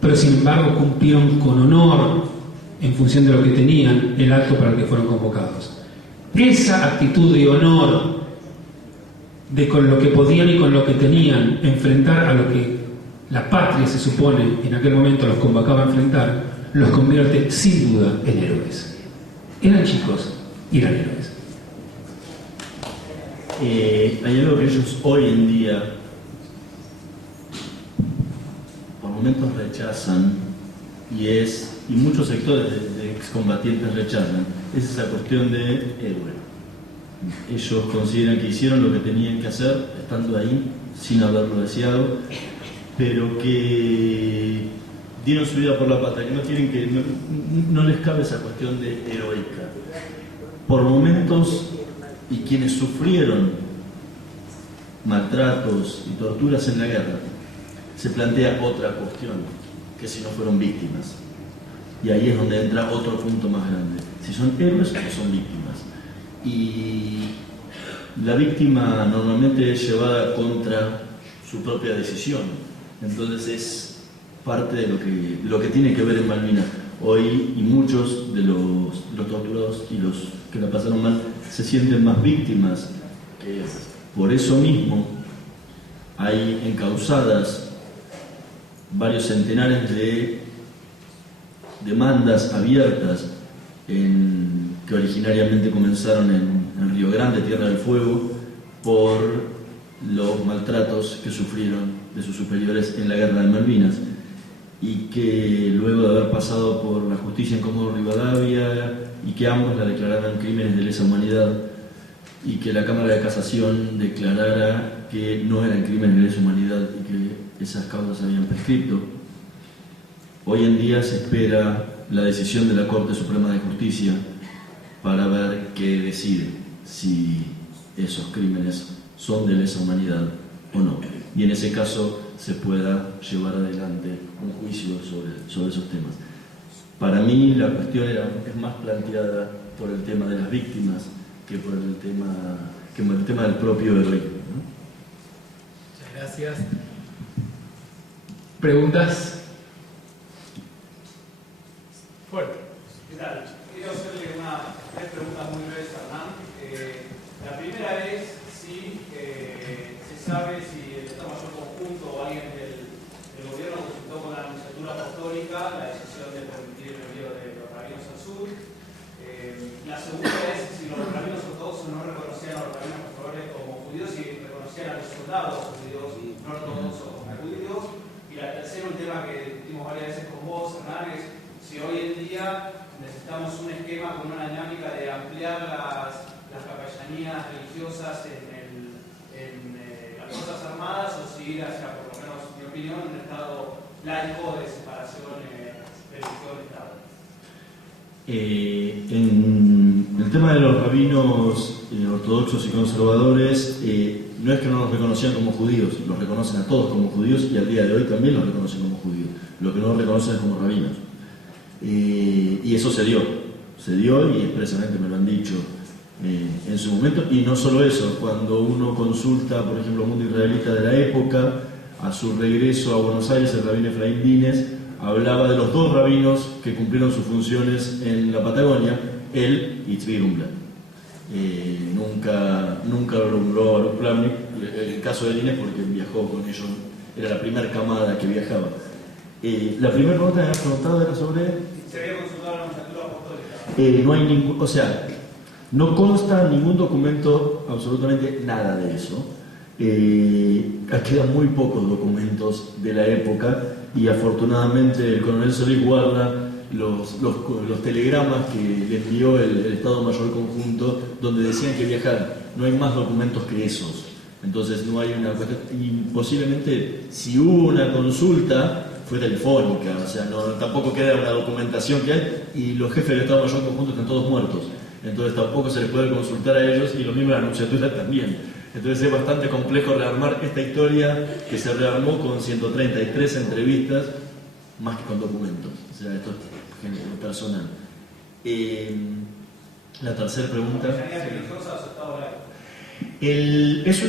pero sin embargo cumplieron con honor, en función de lo que tenían, el acto para el que fueron convocados. Esa actitud de honor, de con lo que podían y con lo que tenían enfrentar a lo que la patria, se supone, en aquel momento los convocaba a enfrentar, los convierte sin duda en héroes. Eran chicos y eran héroes. Hay algo que ellos hoy en día por momentos rechazan y muchos sectores de excombatientes rechazan, es esa cuestión de héroe. Ellos consideran que hicieron lo que tenían que hacer estando ahí sin haberlo deseado, pero que dieron su vida por la patria, que no les cabe esa cuestión de heroica. Por momentos, y quienes sufrieron maltratos y torturas en la guerra, se plantea otra cuestión, que si no fueron víctimas. Y ahí es donde entra otro punto más grande. Si son héroes o son víctimas. Y la víctima normalmente es llevada contra su propia decisión. Entonces es parte de lo que tiene que ver en Malvinas. Hoy y muchos de los torturados y los que la pasaron mal se sienten más víctimas que ellas. Por eso mismo hay encausadas varios centenares de demandas abiertas que originariamente comenzaron en Río Grande, Tierra del Fuego, por los maltratos que sufrieron de sus superiores en la Guerra de Malvinas, y que luego de haber pasado por la justicia en Comodoro Rivadavia y que ambos la declararan crímenes de lesa humanidad y que la Cámara de Casación declarara que no eran crímenes de lesa humanidad y que esas causas habían prescripto, hoy en día se espera la decisión de la Corte Suprema de Justicia para ver qué decide, si esos crímenes son de lesa humanidad o no, y en ese caso se pueda llevar adelante un juicio sobre esos temas. Para mí la cuestión es más planteada por el tema de las víctimas que por el tema del propio heroísmo, ¿no? Muchas gracias. ¿Preguntas? Fuerte. ¿Qué tal? Quiero hacerle tres preguntas muy breves a Hernán. La primera es si se sabe si el Estado Mayor Conjunto o alguien del gobierno consultó con la Nunciatura Apostólica la decisión de permitir el envío de los rabinos al sur. La segunda es si los rabinos ortodoxos no reconocían a los rabinos pastores como judíos y reconocían a los soldados judíos y no ortodoxos como judíos. Y la tercera, un tema que discutimos varias veces con vos, Hernán, es si hoy en día necesitamos un esquema con una dinámica de ampliar las capellanías religiosas en las Fuerzas Armadas o si ir hacia, por lo menos en mi opinión, un estado laico de separación religión-estado. En el tema de los rabinos ortodoxos y conservadores, no es que no los reconocían como judíos, los reconocen a todos como judíos y al día de hoy también los reconocen como judíos. Lo que no los reconocen es como rabinos. Y eso se dio y expresamente me lo han dicho en su momento. Y no solo eso, cuando uno consulta, por ejemplo, Mundo Israelita de la época, a su regreso a Buenos Aires, el rabino Efraín Dínez hablaba de los dos rabinos que cumplieron sus funciones en la Patagonia, él y Tzvi Grumblat. Nunca lo nombró a Baruch Plavnik, el caso de Dínez porque viajó con ellos, era la primera camada que viajaba. La primera pregunta que me has preguntado era sobre... ¿Se había consultado la Nunciatura Apostólica? No hay ningún... O sea, no consta ningún documento, absolutamente nada de eso. Quedan muy pocos documentos de la época y afortunadamente el coronel Solís guarda los telegramas que le envió el Estado Mayor Conjunto donde decían que viajaran. No hay más documentos que esos. Entonces no hay una cuestión... Y posiblemente si hubo una consulta fue telefónica, o sea, tampoco queda una documentación que hay y los jefes del Estado Mayor Conjunto están todos muertos. Entonces tampoco se les puede consultar a ellos y lo mismo la Nunciatura también. Entonces es bastante complejo rearmar esta historia que se rearmó con 133 entrevistas más que con documentos. O sea, esto es personal. La tercera pregunta. Es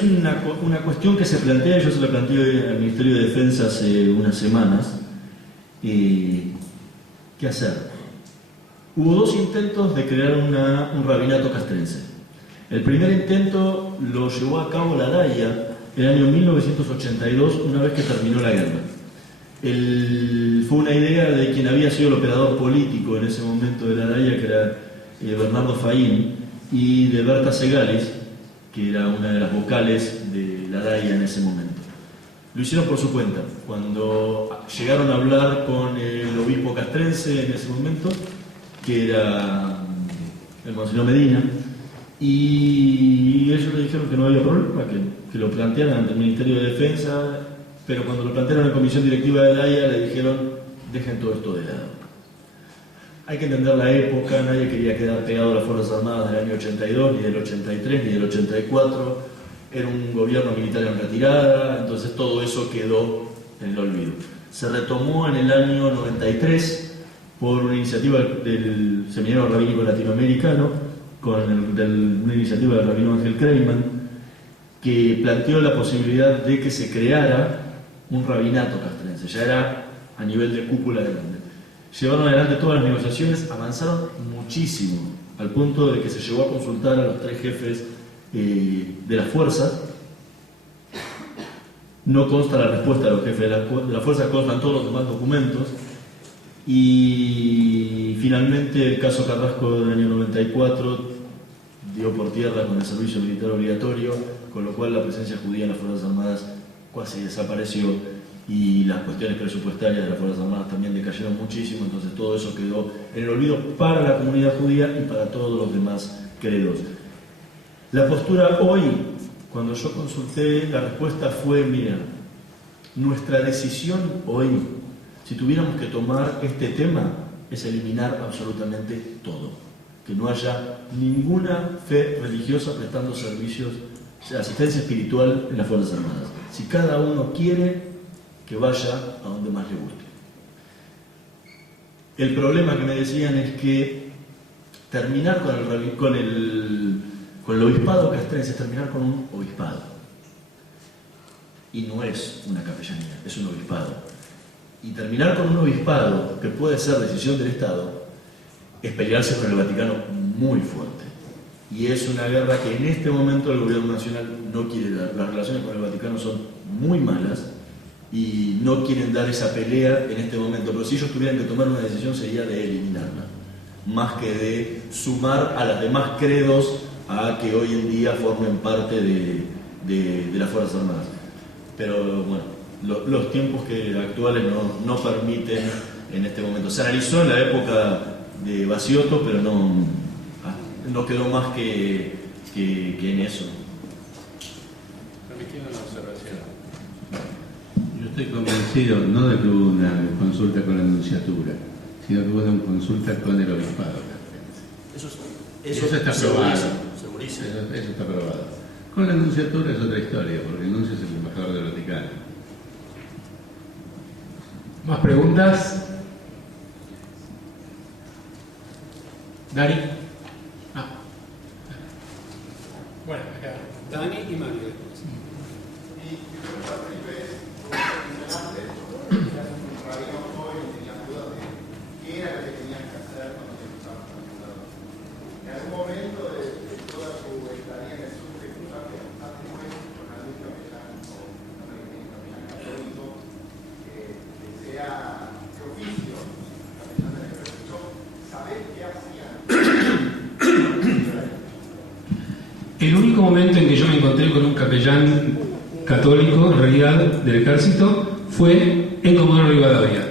una cuestión que se plantea, yo se la planteé al Ministerio de Defensa hace unas semanas. ¿Qué hacer? Hubo dos intentos de crear un rabinato castrense. El primer intento lo llevó a cabo la DAIA en el año 1982, una vez que terminó la guerra. Fue una idea de quien había sido el operador político en ese momento de la DAIA, que era Bernardo Faín, y de Berta Segalis, que era una de las vocales de la DAIA en ese momento. Lo hicieron por su cuenta. Cuando llegaron a hablar con el obispo castrense en ese momento, que era el Monseñor Medina, y ellos le dijeron que no había problema, que lo plantearan ante el Ministerio de Defensa, pero cuando lo plantearon en la comisión directiva de DAIA le dijeron, dejen todo esto de lado. Hay que entender la época, nadie quería quedar pegado a las Fuerzas Armadas del año 82, ni del 83, ni del 84, era un gobierno militar en retirada, entonces todo eso quedó en el olvido. Se retomó en el año 93 por una iniciativa del Seminario Rabínico Latinoamericano, una iniciativa del rabino Ángel Kreiman, que planteó la posibilidad de que se creara un rabinato castrense, ya era a nivel de cúpula grande. Llevaron adelante todas las negociaciones, avanzaron muchísimo, al punto de que se llegó a consultar a los 3 jefes de las fuerzas. No consta la respuesta de los jefes de la fuerza, constan todos los demás documentos. Y finalmente el caso Carrasco del año 94 dio por tierra con el servicio militar obligatorio, con lo cual la presencia judía en las Fuerzas Armadas casi desapareció y las cuestiones presupuestarias de las Fuerzas Armadas también decayeron muchísimo, entonces todo eso quedó en el olvido para la comunidad judía y para todos los demás credos. La postura hoy, cuando yo consulté, la respuesta fue: mira, nuestra decisión hoy, si tuviéramos que tomar este tema, es eliminar absolutamente todo, que no haya ninguna fe religiosa prestando servicios, o sea, asistencia espiritual en las Fuerzas Armadas. Si cada uno quiere, que vaya a donde más le guste. El problema que me decían es que terminar con el obispado castrense es terminar con un obispado. Y no es una capellanía, es un obispado. Y terminar con un obispado, que puede ser decisión del Estado, es pelearse con el Vaticano muy fuerte. Y es una guerra que en este momento el gobierno nacional no quiere dar. Las relaciones con el Vaticano son muy malas y no quieren dar esa pelea en este momento. Pero si ellos tuvieran que tomar una decisión, sería de eliminarla, más que de sumar a las demás credos a que hoy en día formen parte de las Fuerzas Armadas. Pero bueno, los tiempos actuales no permiten en este momento. Se analizó en la época de Basioto, pero no quedó más que en eso. Permitiendo una observación. Yo estoy convencido no de que hubo una consulta con la Nunciatura, sino que hubo una consulta con el obispado. Eso está probado. Segurísimo. Eso está probado. Con la Nunciatura es otra historia, porque el nuncio es el embajador del Vaticano. ¿Más preguntas? Dari. Bueno, acá. Dani y Mario. Mi pregunta, Felipe, es, mencionaste, un rabino joven tenía dudas de qué era lo que tenías que hacer cuando te escuchabas con el lado. En algún momento de toda tu estadía en el sur, ¿te cruzaste con algún capellán o un capellán católico que sea de oficio, capellán del ejército? ¿Sabés qué hacían? El único momento en que yo me encontré con un capellán católico, en realidad, del ejército, fue en Comodoro Rivadavia.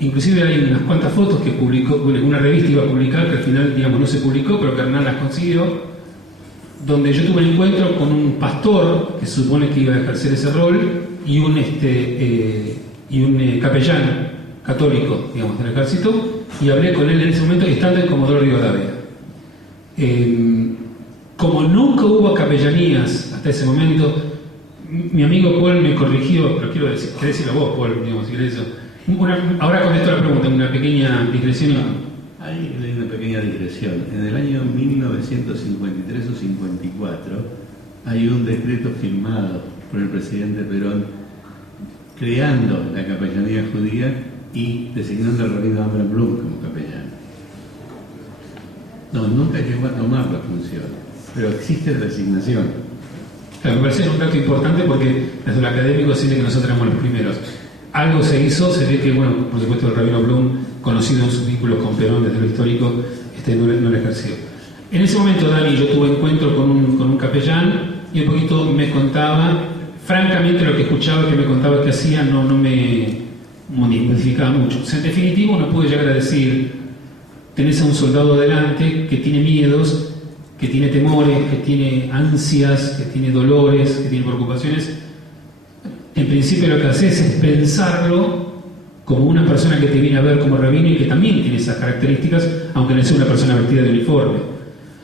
Inclusive hay unas cuantas fotos que publicó, una revista iba a publicar, que al final, digamos, no se publicó, pero que Hernán las consiguió, donde yo tuve un encuentro con un pastor, que se supone que iba a ejercer ese rol, y un capellán católico, digamos, del ejército, y hablé con él en ese momento, estando en Comodoro Rivadavia. Como nunca hubo capellanías hasta ese momento, mi amigo Paul me corrigió, pero quiero decirlo vos, Paul, digamos, si querés eso. Ahora contesto la pregunta, una pequeña digresión. Hay una pequeña digresión. En el año 1953 o 54 hay un decreto firmado por el presidente Perón creando la capellanía judía y designando al rabino Abraham Blum como capellán. No, nunca llegó a tomar la función, pero existe designación. Claro, me parece un dato importante porque desde lo académico se dice que nosotros éramos los primeros. Algo se hizo, se ve que, bueno, por supuesto el rabino Blum, conocido en sus vínculos con Perón desde lo histórico, no lo ejerció. En ese momento, Dani, yo tuve encuentro con un capellán y un poquito me contaba, francamente lo que escuchaba que me contaba que hacía no me modificaba mucho. O sea, en definitivo uno puede llegar a decir, tenés a un soldado adelante que tiene miedos, que tiene temores, que tiene ansias, que tiene dolores, que tiene preocupaciones. En principio lo que haces es pensarlo como una persona que te viene a ver como rabino y que también tiene esas características, aunque no sea una persona vestida de uniforme.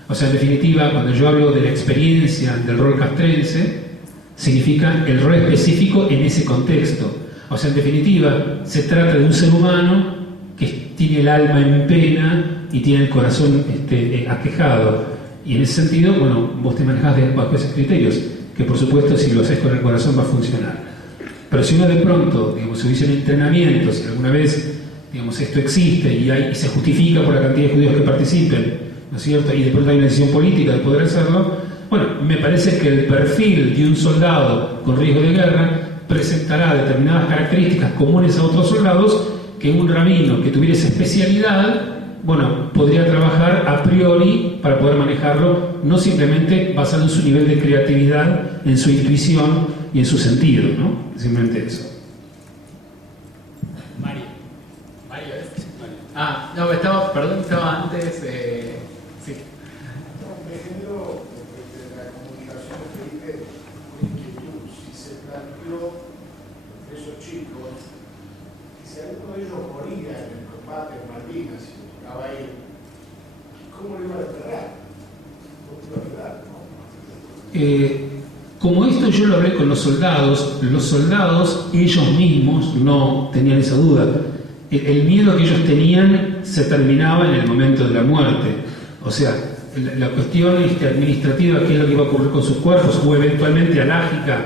O sea, en definitiva, cuando yo hablo de la experiencia del rol castrense, significa el rol específico en ese contexto. O sea, en definitiva, se trata de un ser humano que tiene el alma en pena y tiene el corazón aquejado. Y en ese sentido, bueno, vos te manejás bajo esos criterios, que por supuesto si lo haces con el corazón va a funcionar. Pero si uno de pronto, digamos, se hubiese un entrenamiento, si alguna vez, digamos, esto existe y se justifica por la cantidad de judíos que participen, ¿no es cierto? Y de pronto hay una decisión política de poder hacerlo, bueno, me parece que el perfil de un soldado con riesgo de guerra presentará determinadas características comunes a otros soldados que un rabino que tuviera esa especialidad, bueno, podría trabajar a priori para poder manejarlo, no simplemente basado en su nivel de creatividad, en su intuición y en su sentido, ¿no? Simplemente eso. Mario es. Ah, no, estaba antes. Sí. Me generó desde la comunicación que Felipe una inquietud. Si se planteó entre esos chicos, que si alguno de ellos moría en el combate en Malvinas, si estaba ahí, ¿cómo lo iba a enterrar? ¿Cómo lo iba a ayudar? Como esto yo lo hablé con los soldados ellos mismos no tenían esa duda. El miedo que ellos tenían se terminaba en el momento de la muerte. O sea, la cuestión administrativa, qué es lo que iba a ocurrir con sus cuerpos, o eventualmente alágica,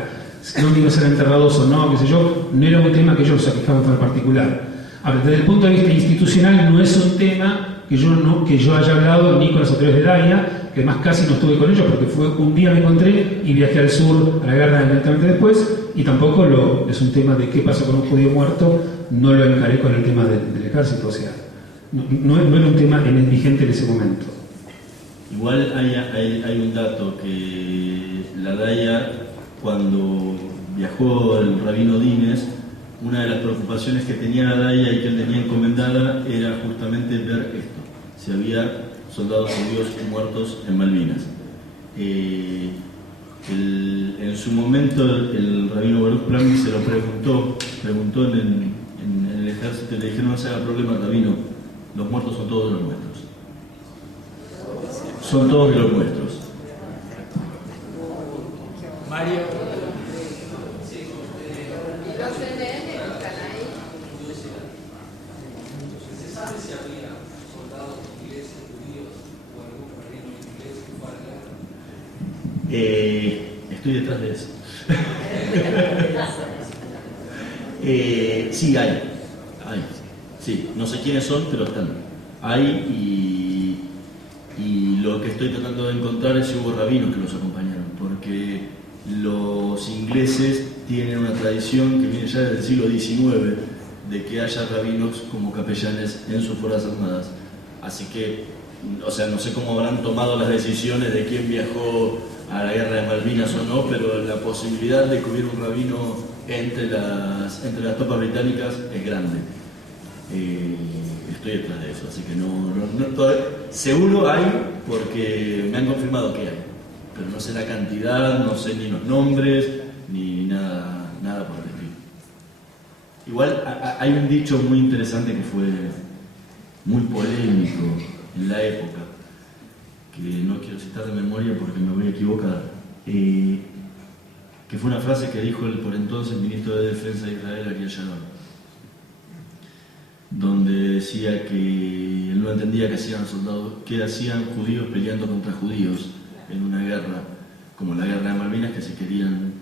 dónde iban a ser enterrados o no, qué sé yo, no era un tema que ellos los aquejaban en particular. Ahora, desde el punto de vista institucional no es un tema que yo haya hablado ni con las autoridades de DAIA, que además casi no estuve con ellos porque fue un día me encontré y viajé al sur a la guerra inmediatamente después, y tampoco es un tema de qué pasa con un judío muerto, no lo encaré con el tema del ejército, o sea, no era un tema vigente en ese momento. Igual hay un dato que la DAIA, cuando viajó el rabino Dines, una de las preocupaciones que tenía la DAIA y que él tenía encomendada era justamente ver esto, si había soldados judíos muertos en Malvinas. En su momento el rabino Baruch Plamy se lo preguntó en el ejército y le dijeron: no se haga problema, rabino, los muertos son todos los nuestros. Son todos los nuestros. Mario. ¿Se sabe si había soldados ingleses, judíos o algún rabino inglés que fue a la guerra? Estoy detrás de eso. Sí, hay. Sí, no sé quiénes son, pero están. Hay, y lo que estoy tratando de encontrar es si hubo rabinos que los acompañaron, porque los ingleses tienen una tradición que viene ya desde el siglo XIX de que haya rabinos como capellanes en sus fuerzas armadas. Así que, o sea, no sé cómo habrán tomado las decisiones de quién viajó a la guerra de Malvinas o no, pero la posibilidad de que hubiera un rabino entre las tropas británicas es grande. Estoy detrás de eso, así que seguro hay, porque me han confirmado que hay, pero no sé la cantidad, no sé ni los nombres, ni nada por el estilo. Igual hay un dicho muy interesante que fue muy polémico en la época, que no quiero citar de memoria porque me voy a equivocar, que fue una frase que dijo el por entonces ministro de Defensa de Israel, Ariel Sharon, donde decía que él no entendía que hacían judíos peleando contra judíos en una guerra como la guerra de Malvinas, que si querían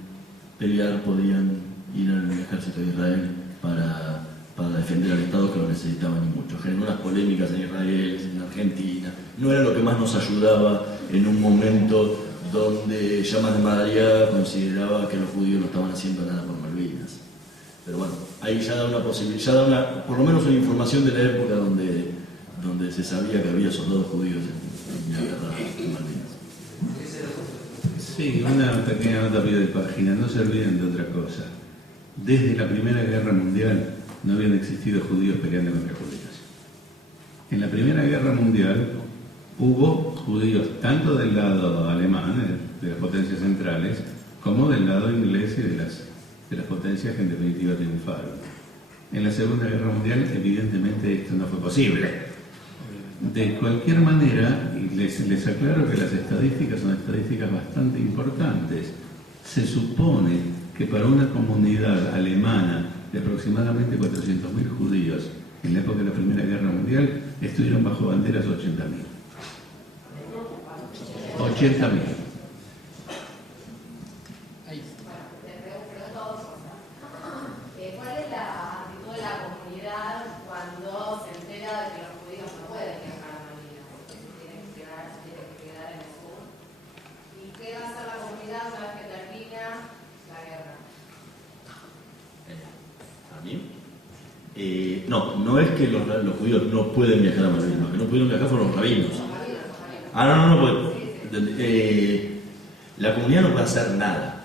pelear podían ir al ejército de Israel para defender al Estado, que lo necesitaban y mucho. Generó unas polémicas en Israel, en Argentina. No era lo que más nos ayudaba en un momento donde Llamas de Madariaga consideraba que los judíos no estaban haciendo nada por Malvinas. Pero bueno, ahí ya da una posibilidad, ya da por lo menos una información de la época donde se sabía que había soldados judíos en la guerra de Malvinas. Sí, una pequeña nota a pie de página, no se olviden de otra cosa. Desde la Primera Guerra Mundial no habían existido judíos peleando contra judíos. En la Primera Guerra Mundial hubo judíos tanto del lado alemán, de las potencias centrales, como del lado inglés y de las potencias que en definitiva triunfaron. En la Segunda Guerra Mundial, evidentemente, esto no fue posible. De cualquier manera, y les aclaro que las estadísticas son estadísticas bastante importantes. Se supone que para una comunidad alemana de aproximadamente 400.000 judíos en la época de la Primera Guerra Mundial, estuvieron bajo banderas 80.000. 80.000. ¿Cuál es la actitud de la comunidad cuando se entera de que los judíos no pueden viajar a Malvinas? Porque se tienen que quedar en el sur. ¿Y qué va a hacer la comunidad una vez que termina la guerra? ¿A mí? No es que los judíos no pueden viajar a Malvinas, los que no pudieron viajar fueron los rabinos. No, pues, la comunidad no puede hacer nada.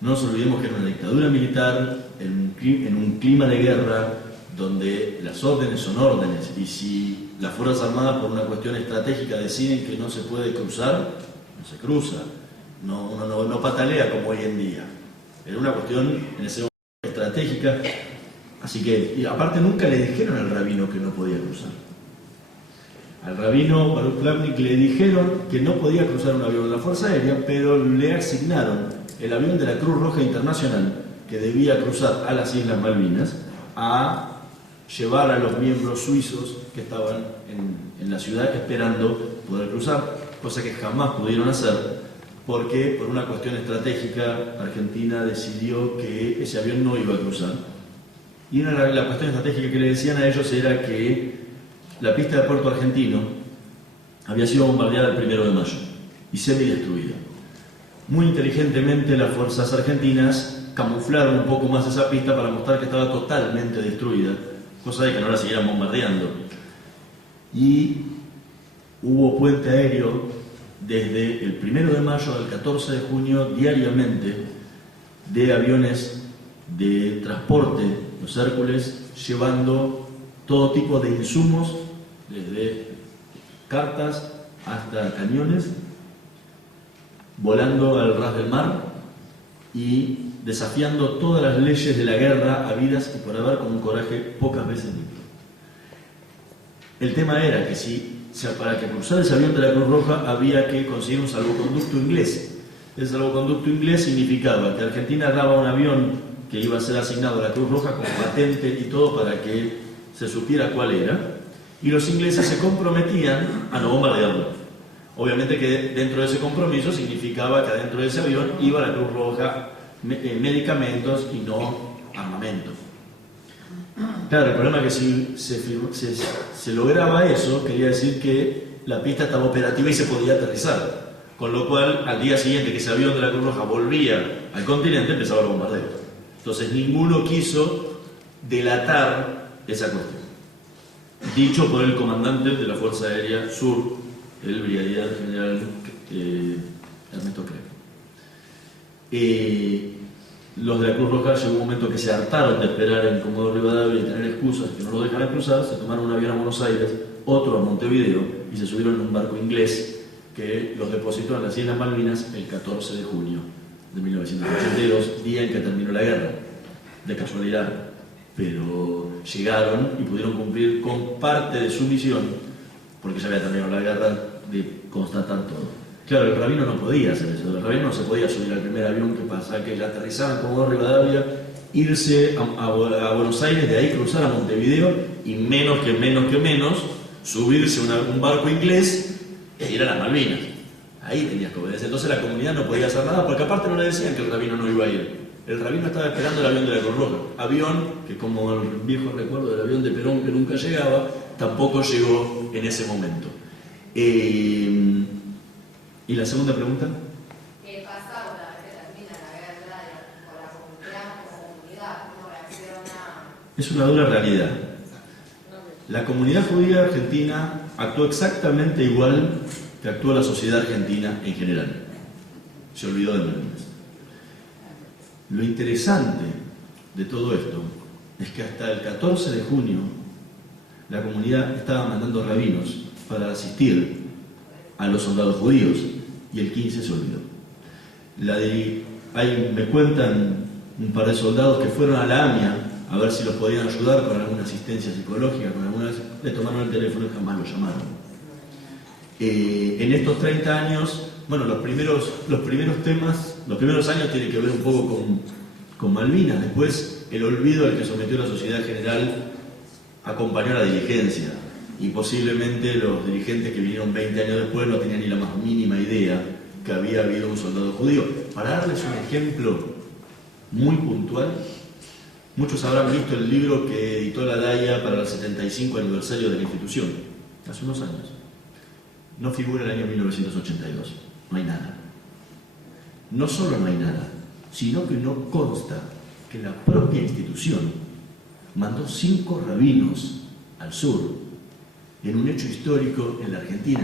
No nos olvidemos que era una dictadura militar, en un clima de guerra, donde las órdenes son órdenes, y si las Fuerzas Armadas por una cuestión estratégica deciden que no se puede cruzar, no se cruza. Uno no patalea como hoy en día. Era una cuestión en ese momento estratégica. Así que, y aparte nunca le dijeron al rabino que no podía cruzar. Al rabino Baruch Klapnik le dijeron que no podía cruzar un avión de la Fuerza Aérea, pero le asignaron el avión de la Cruz Roja Internacional, que debía cruzar a las Islas Malvinas, a llevar a los miembros suizos que estaban en la ciudad esperando poder cruzar, cosa que jamás pudieron hacer, porque por una cuestión estratégica Argentina decidió que ese avión no iba a cruzar. Y la cuestión estratégica que le decían a ellos era que la pista de Puerto Argentino había sido bombardeada el 1 de mayo y semidestruida. Muy inteligentemente las fuerzas argentinas camuflaron un poco más esa pista para mostrar que estaba totalmente destruida, cosa de que no la siguieran bombardeando. Y hubo puente aéreo desde el 1 de mayo al 14 de junio diariamente de aviones de transporte, los Hércules, llevando todo tipo de insumos, desde cartas hasta cañones, volando al ras del mar y desafiando todas las leyes de la guerra habidas y por haber, con un coraje pocas veces visto. El tema era que para que cruzara ese avión de la Cruz Roja había que conseguir un salvoconducto inglés. El salvoconducto inglés significaba que Argentina daba un avión que iba a ser asignado a la Cruz Roja con patente y todo para que se supiera cuál era, y los ingleses se comprometían a no bombardearlo. Obviamente que dentro de ese compromiso significaba que adentro de ese avión iba la Cruz Roja medicamentos y no armamento. Claro, el problema es que si se lograba eso, quería decir que la pista estaba operativa y se podía aterrizar, con lo cual al día siguiente que ese avión de la Cruz Roja volvía al continente empezaba el bombardeo. Entonces ninguno quiso delatar esa cuestión. Dicho por el comandante de la Fuerza Aérea Sur, el brigadier general Ernesto Kreb. Los de la Cruz Roja llegó un momento que se hartaron de esperar en Comodoro Rivadavia y tener excusas que no los dejaran cruzar, se tomaron un avión a Buenos Aires, otro a Montevideo y se subieron en un barco inglés que los depositó en las Islas Malvinas el 14 de junio de 1982, día en que terminó la guerra, de casualidad, pero llegaron y pudieron cumplir con parte de su misión, porque ya había terminado la guerra, de constatar todo. Claro, el rabino no podía hacer eso, el rabino no se podía subir al primer avión que pasaba, que ya aterrizaba en Comodoro Rivadavia, irse a Buenos Aires, de ahí cruzar a Montevideo y menos que subirse a un barco inglés e ir a las Malvinas. Ahí tenías que obedecer. Entonces la comunidad no podía hacer nada, porque aparte no le decían que el rabino no iba a ir. El rabino estaba esperando el avión de la Cruz Roja. Avión que, como el viejo recuerdo del avión de Perón que nunca llegaba, tampoco llegó en ese momento. ¿Y la segunda pregunta? ¿Qué pasa una vez que termina la guerra con la comunidad como comunidad? ¿Cómo reacciona? Es una dura realidad. La comunidad judía argentina actuó exactamente igual que actuó la sociedad argentina en general. Se olvidó de Malvinas. Lo interesante de todo esto es que hasta el 14 de junio la comunidad estaba mandando rabinos para asistir a los soldados judíos y el 15 se olvidó. Me cuentan un par de soldados que fueron a la AMIA a ver si los podían ayudar con alguna asistencia psicológica, le tomaron el teléfono y jamás lo llamaron. En estos 30 años, bueno, los primeros años tienen que ver un poco con Malvinas, después el olvido al que sometió la sociedad general acompañó a la diligencia. Y posiblemente los dirigentes que vinieron 20 años después no tenían ni la más mínima idea que había habido un soldado judío. Para darles un ejemplo muy puntual, muchos habrán visto el libro que editó la DAIA para el 75 aniversario de la institución, hace unos años. No figura el año 1982, no hay nada. No solo no hay nada, sino que no consta que la propia institución mandó 5 rabinos al sur en un hecho histórico en la Argentina.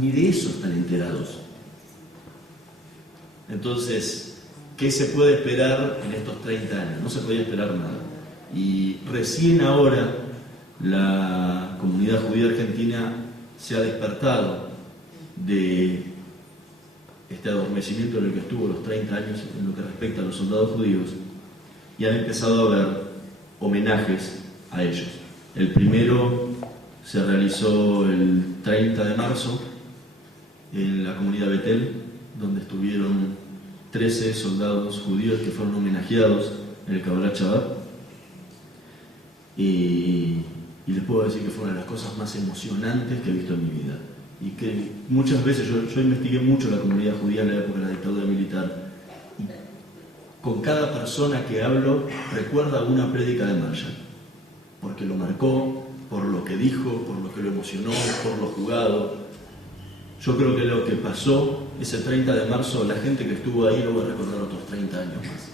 Ni de eso están enterados. Entonces, ¿qué se puede esperar en estos 30 años? No se podía esperar nada. Y recién ahora la comunidad judía argentina se ha despertado de este adormecimiento en el que estuvo los 30 años en lo que respecta a los soldados judíos, y han empezado a ver homenajes a ellos. El primero se realizó el 30 de marzo en la comunidad Betel, donde estuvieron 13 soldados judíos que fueron homenajeados en el Kabbalat Shabbat. Y les puedo decir que fue una de las cosas más emocionantes que he visto en mi vida. Y que muchas veces, yo investigué mucho la comunidad judía en la época de la dictadura militar, y con cada persona que hablo recuerda una prédica de Marshall, porque lo marcó, por lo que dijo, por lo que lo emocionó, por lo jugado. Yo creo que lo que pasó ese 30 de marzo, la gente que estuvo ahí lo va a recordar otros 30 años más,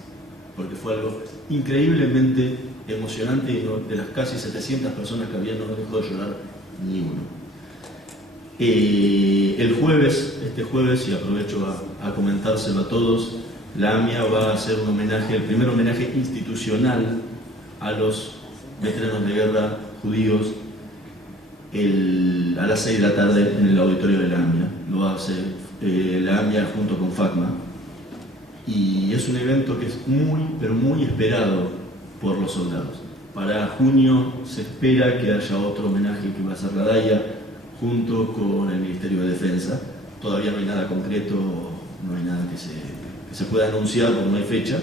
porque fue algo increíblemente emocionante, y de las casi 700 personas que había no dejó de llorar ni uno. El jueves, este jueves, y aprovecho a comentárselo a todos, la AMIA va a hacer un homenaje, el primer homenaje institucional a los veteranos de guerra judíos a las 6 de la tarde en el auditorio de la AMIA. Lo va a hacer la AMIA junto con FACMA, y es un evento que es muy, pero muy esperado por los soldados. Para junio se espera que haya otro homenaje que va a hacer la DAIA junto con el Ministerio de Defensa. Todavía no hay nada concreto, no hay nada que se pueda anunciar porque no hay fecha,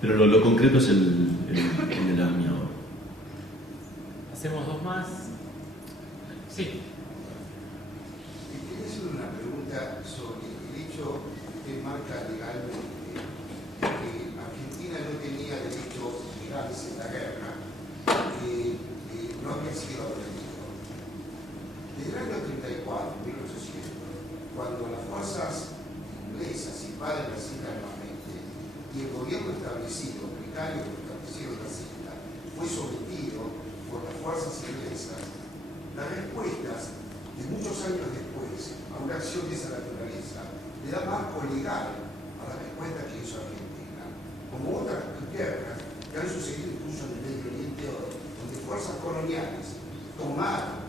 pero lo concreto es el de la AMIA ahora. ¿Hacemos 2 más? Sí. Quería hacer una pregunta sobre el hecho que marca legalmente que Argentina no tenía derechos legales en la guerra, que no había sido abolido. Desde el año 34, 1800, cuando las fuerzas inglesas invaden las islas nuevamente y el gobierno establecido, británico establecido en las islas, fue sometido por las fuerzas inglesas, las respuestas de muchos años después a una acción de esa naturaleza le da marco legal a la respuesta que hizo Argentina, como otras guerras que han sucedido incluso en el Medio Oriente hoy, donde fuerzas coloniales tomaron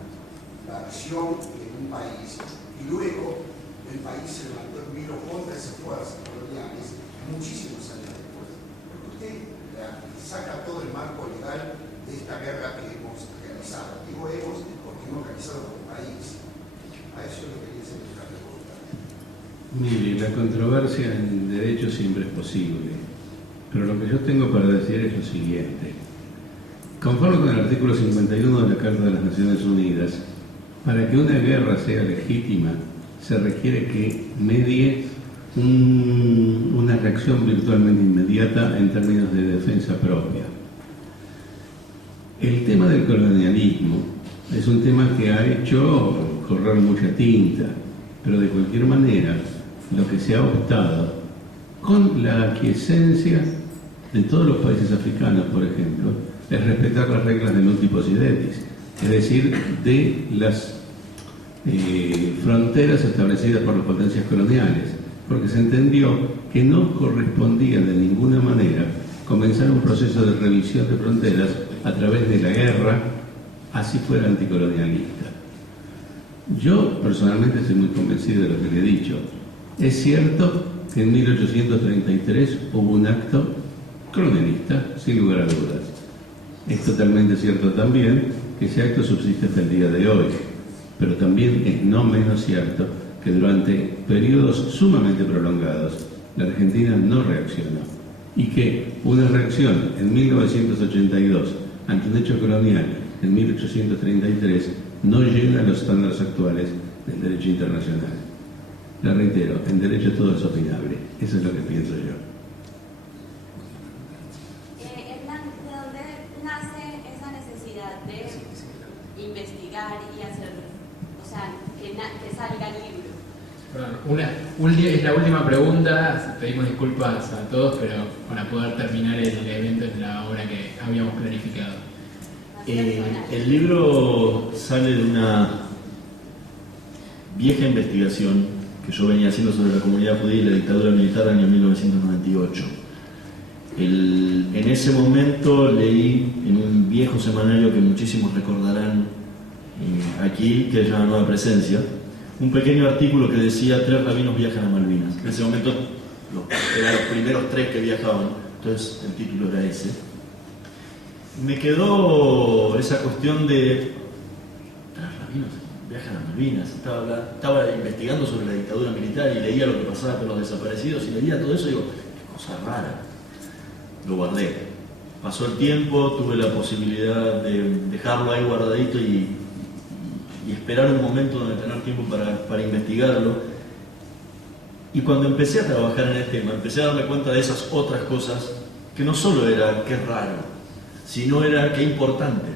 la acción en un país y luego el país se levantó en vilo contra esas fuerzas coloniales muchísimos años después. Porque usted saca todo el marco legal de esta guerra que hemos realizado. Digo hemos porque hemos realizado como país. A eso le quería hacer una pregunta. Mire, la controversia en derecho siempre es posible, pero lo que yo tengo para decir es lo siguiente. Conforme con el artículo 51 de la Carta de las Naciones Unidas, para que una guerra sea legítima, se requiere que medie una reacción virtualmente inmediata en términos de defensa propia. El tema del colonialismo es un tema que ha hecho correr mucha tinta, pero de cualquier manera, lo que se ha optado con la aquiescencia de todos los países africanos, por ejemplo, es respetar las reglas de nullius possidetis, es decir, de las fronteras establecidas por las potencias coloniales, porque se entendió que no correspondía de ninguna manera comenzar un proceso de revisión de fronteras a través de la guerra, así fuera anticolonialista. Yo personalmente estoy muy convencido de lo que le he dicho. Es cierto que en 1833 hubo un acto colonialista, sin lugar a dudas. Es totalmente cierto también que ese acto subsiste hasta el día de hoy, pero también es no menos cierto que durante periodos sumamente prolongados la Argentina no reaccionó, y que una reacción en 1982 ante un hecho colonial en 1833 no llega a los estándares actuales del derecho internacional. La reitero, en derecho todo es opinable. Eso es lo que pienso yo. Hernán, ¿de dónde nace esa necesidad de investigar y hacer, o sea, que salga el libro? Perdón, es la última pregunta, pedimos disculpas a todos, pero para poder terminar el evento es la hora que habíamos planificado. El libro sale de una vieja investigación que yo venía haciendo sobre la comunidad judía y la dictadura militar en el año 1998. En ese momento leí en un viejo semanario que muchísimos recordarán aquí, que se llama Nueva Presencia, un pequeño artículo que decía 3 rabinos viajan a Malvinas. En ese momento eran los primeros 3 que viajaban, entonces el título era ese. Me quedó esa cuestión de 3 rabinos viajan a Malvinas. Estaba investigando sobre la dictadura militar y leía lo que pasaba con los desaparecidos y leía todo eso y digo, qué cosa rara. Lo guardé. Pasó el tiempo, tuve la posibilidad de dejarlo ahí guardadito y esperar un momento donde tener tiempo para investigarlo. Y cuando empecé a trabajar en el tema, empecé a darme cuenta de esas otras cosas que no solo era qué raro, sino era qué importante,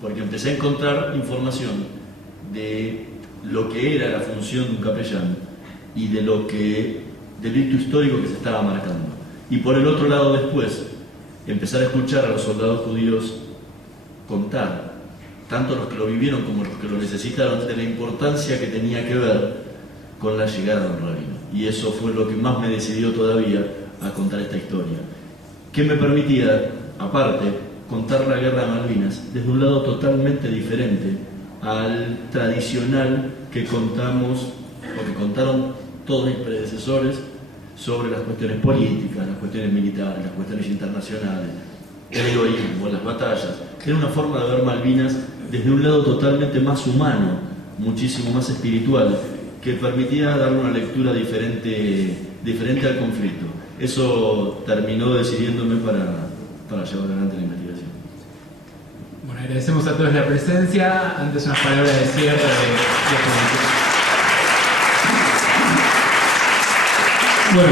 porque empecé a encontrar información de lo que era la función de un capellán y del hito histórico que se estaba marcando. Y por el otro lado después, empezar a escuchar a los soldados judíos contar, tanto los que lo vivieron como los que lo necesitaron, de la importancia que tenía que ver con la llegada de un rabino. Y eso fue lo que más me decidió todavía a contar esta historia, que me permitía, aparte, contar la guerra de Malvinas desde un lado totalmente diferente al tradicional que contamos, o que contaron todos mis predecesores, sobre las cuestiones políticas, las cuestiones militares, las cuestiones internacionales, el egoísmo, las batallas. Era una forma de ver Malvinas desde un lado totalmente más humano, muchísimo más espiritual, que permitía darle una lectura diferente al conflicto. Eso terminó decidiéndome para llevar adelante la investigación. Bueno, agradecemos a todos la presencia. Antes unas palabras de cierre de Bueno,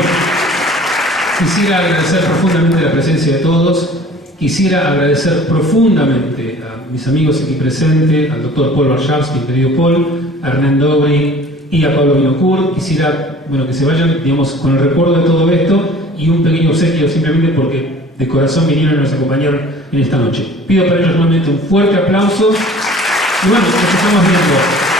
quisiera agradecer profundamente la presencia de todos. Quisiera agradecer profundamente a mis amigos aquí presentes, al doctor Paul Warshawski, el querido Paul, a Hernán Dobry y a Pablo Vinocourt. Quisiera que se vayan, digamos, con el recuerdo de todo esto y un pequeño obsequio simplemente porque de corazón vinieron y nos acompañaron en esta noche. Pido para ellos nuevamente un fuerte aplauso y bueno, nos estamos viendo.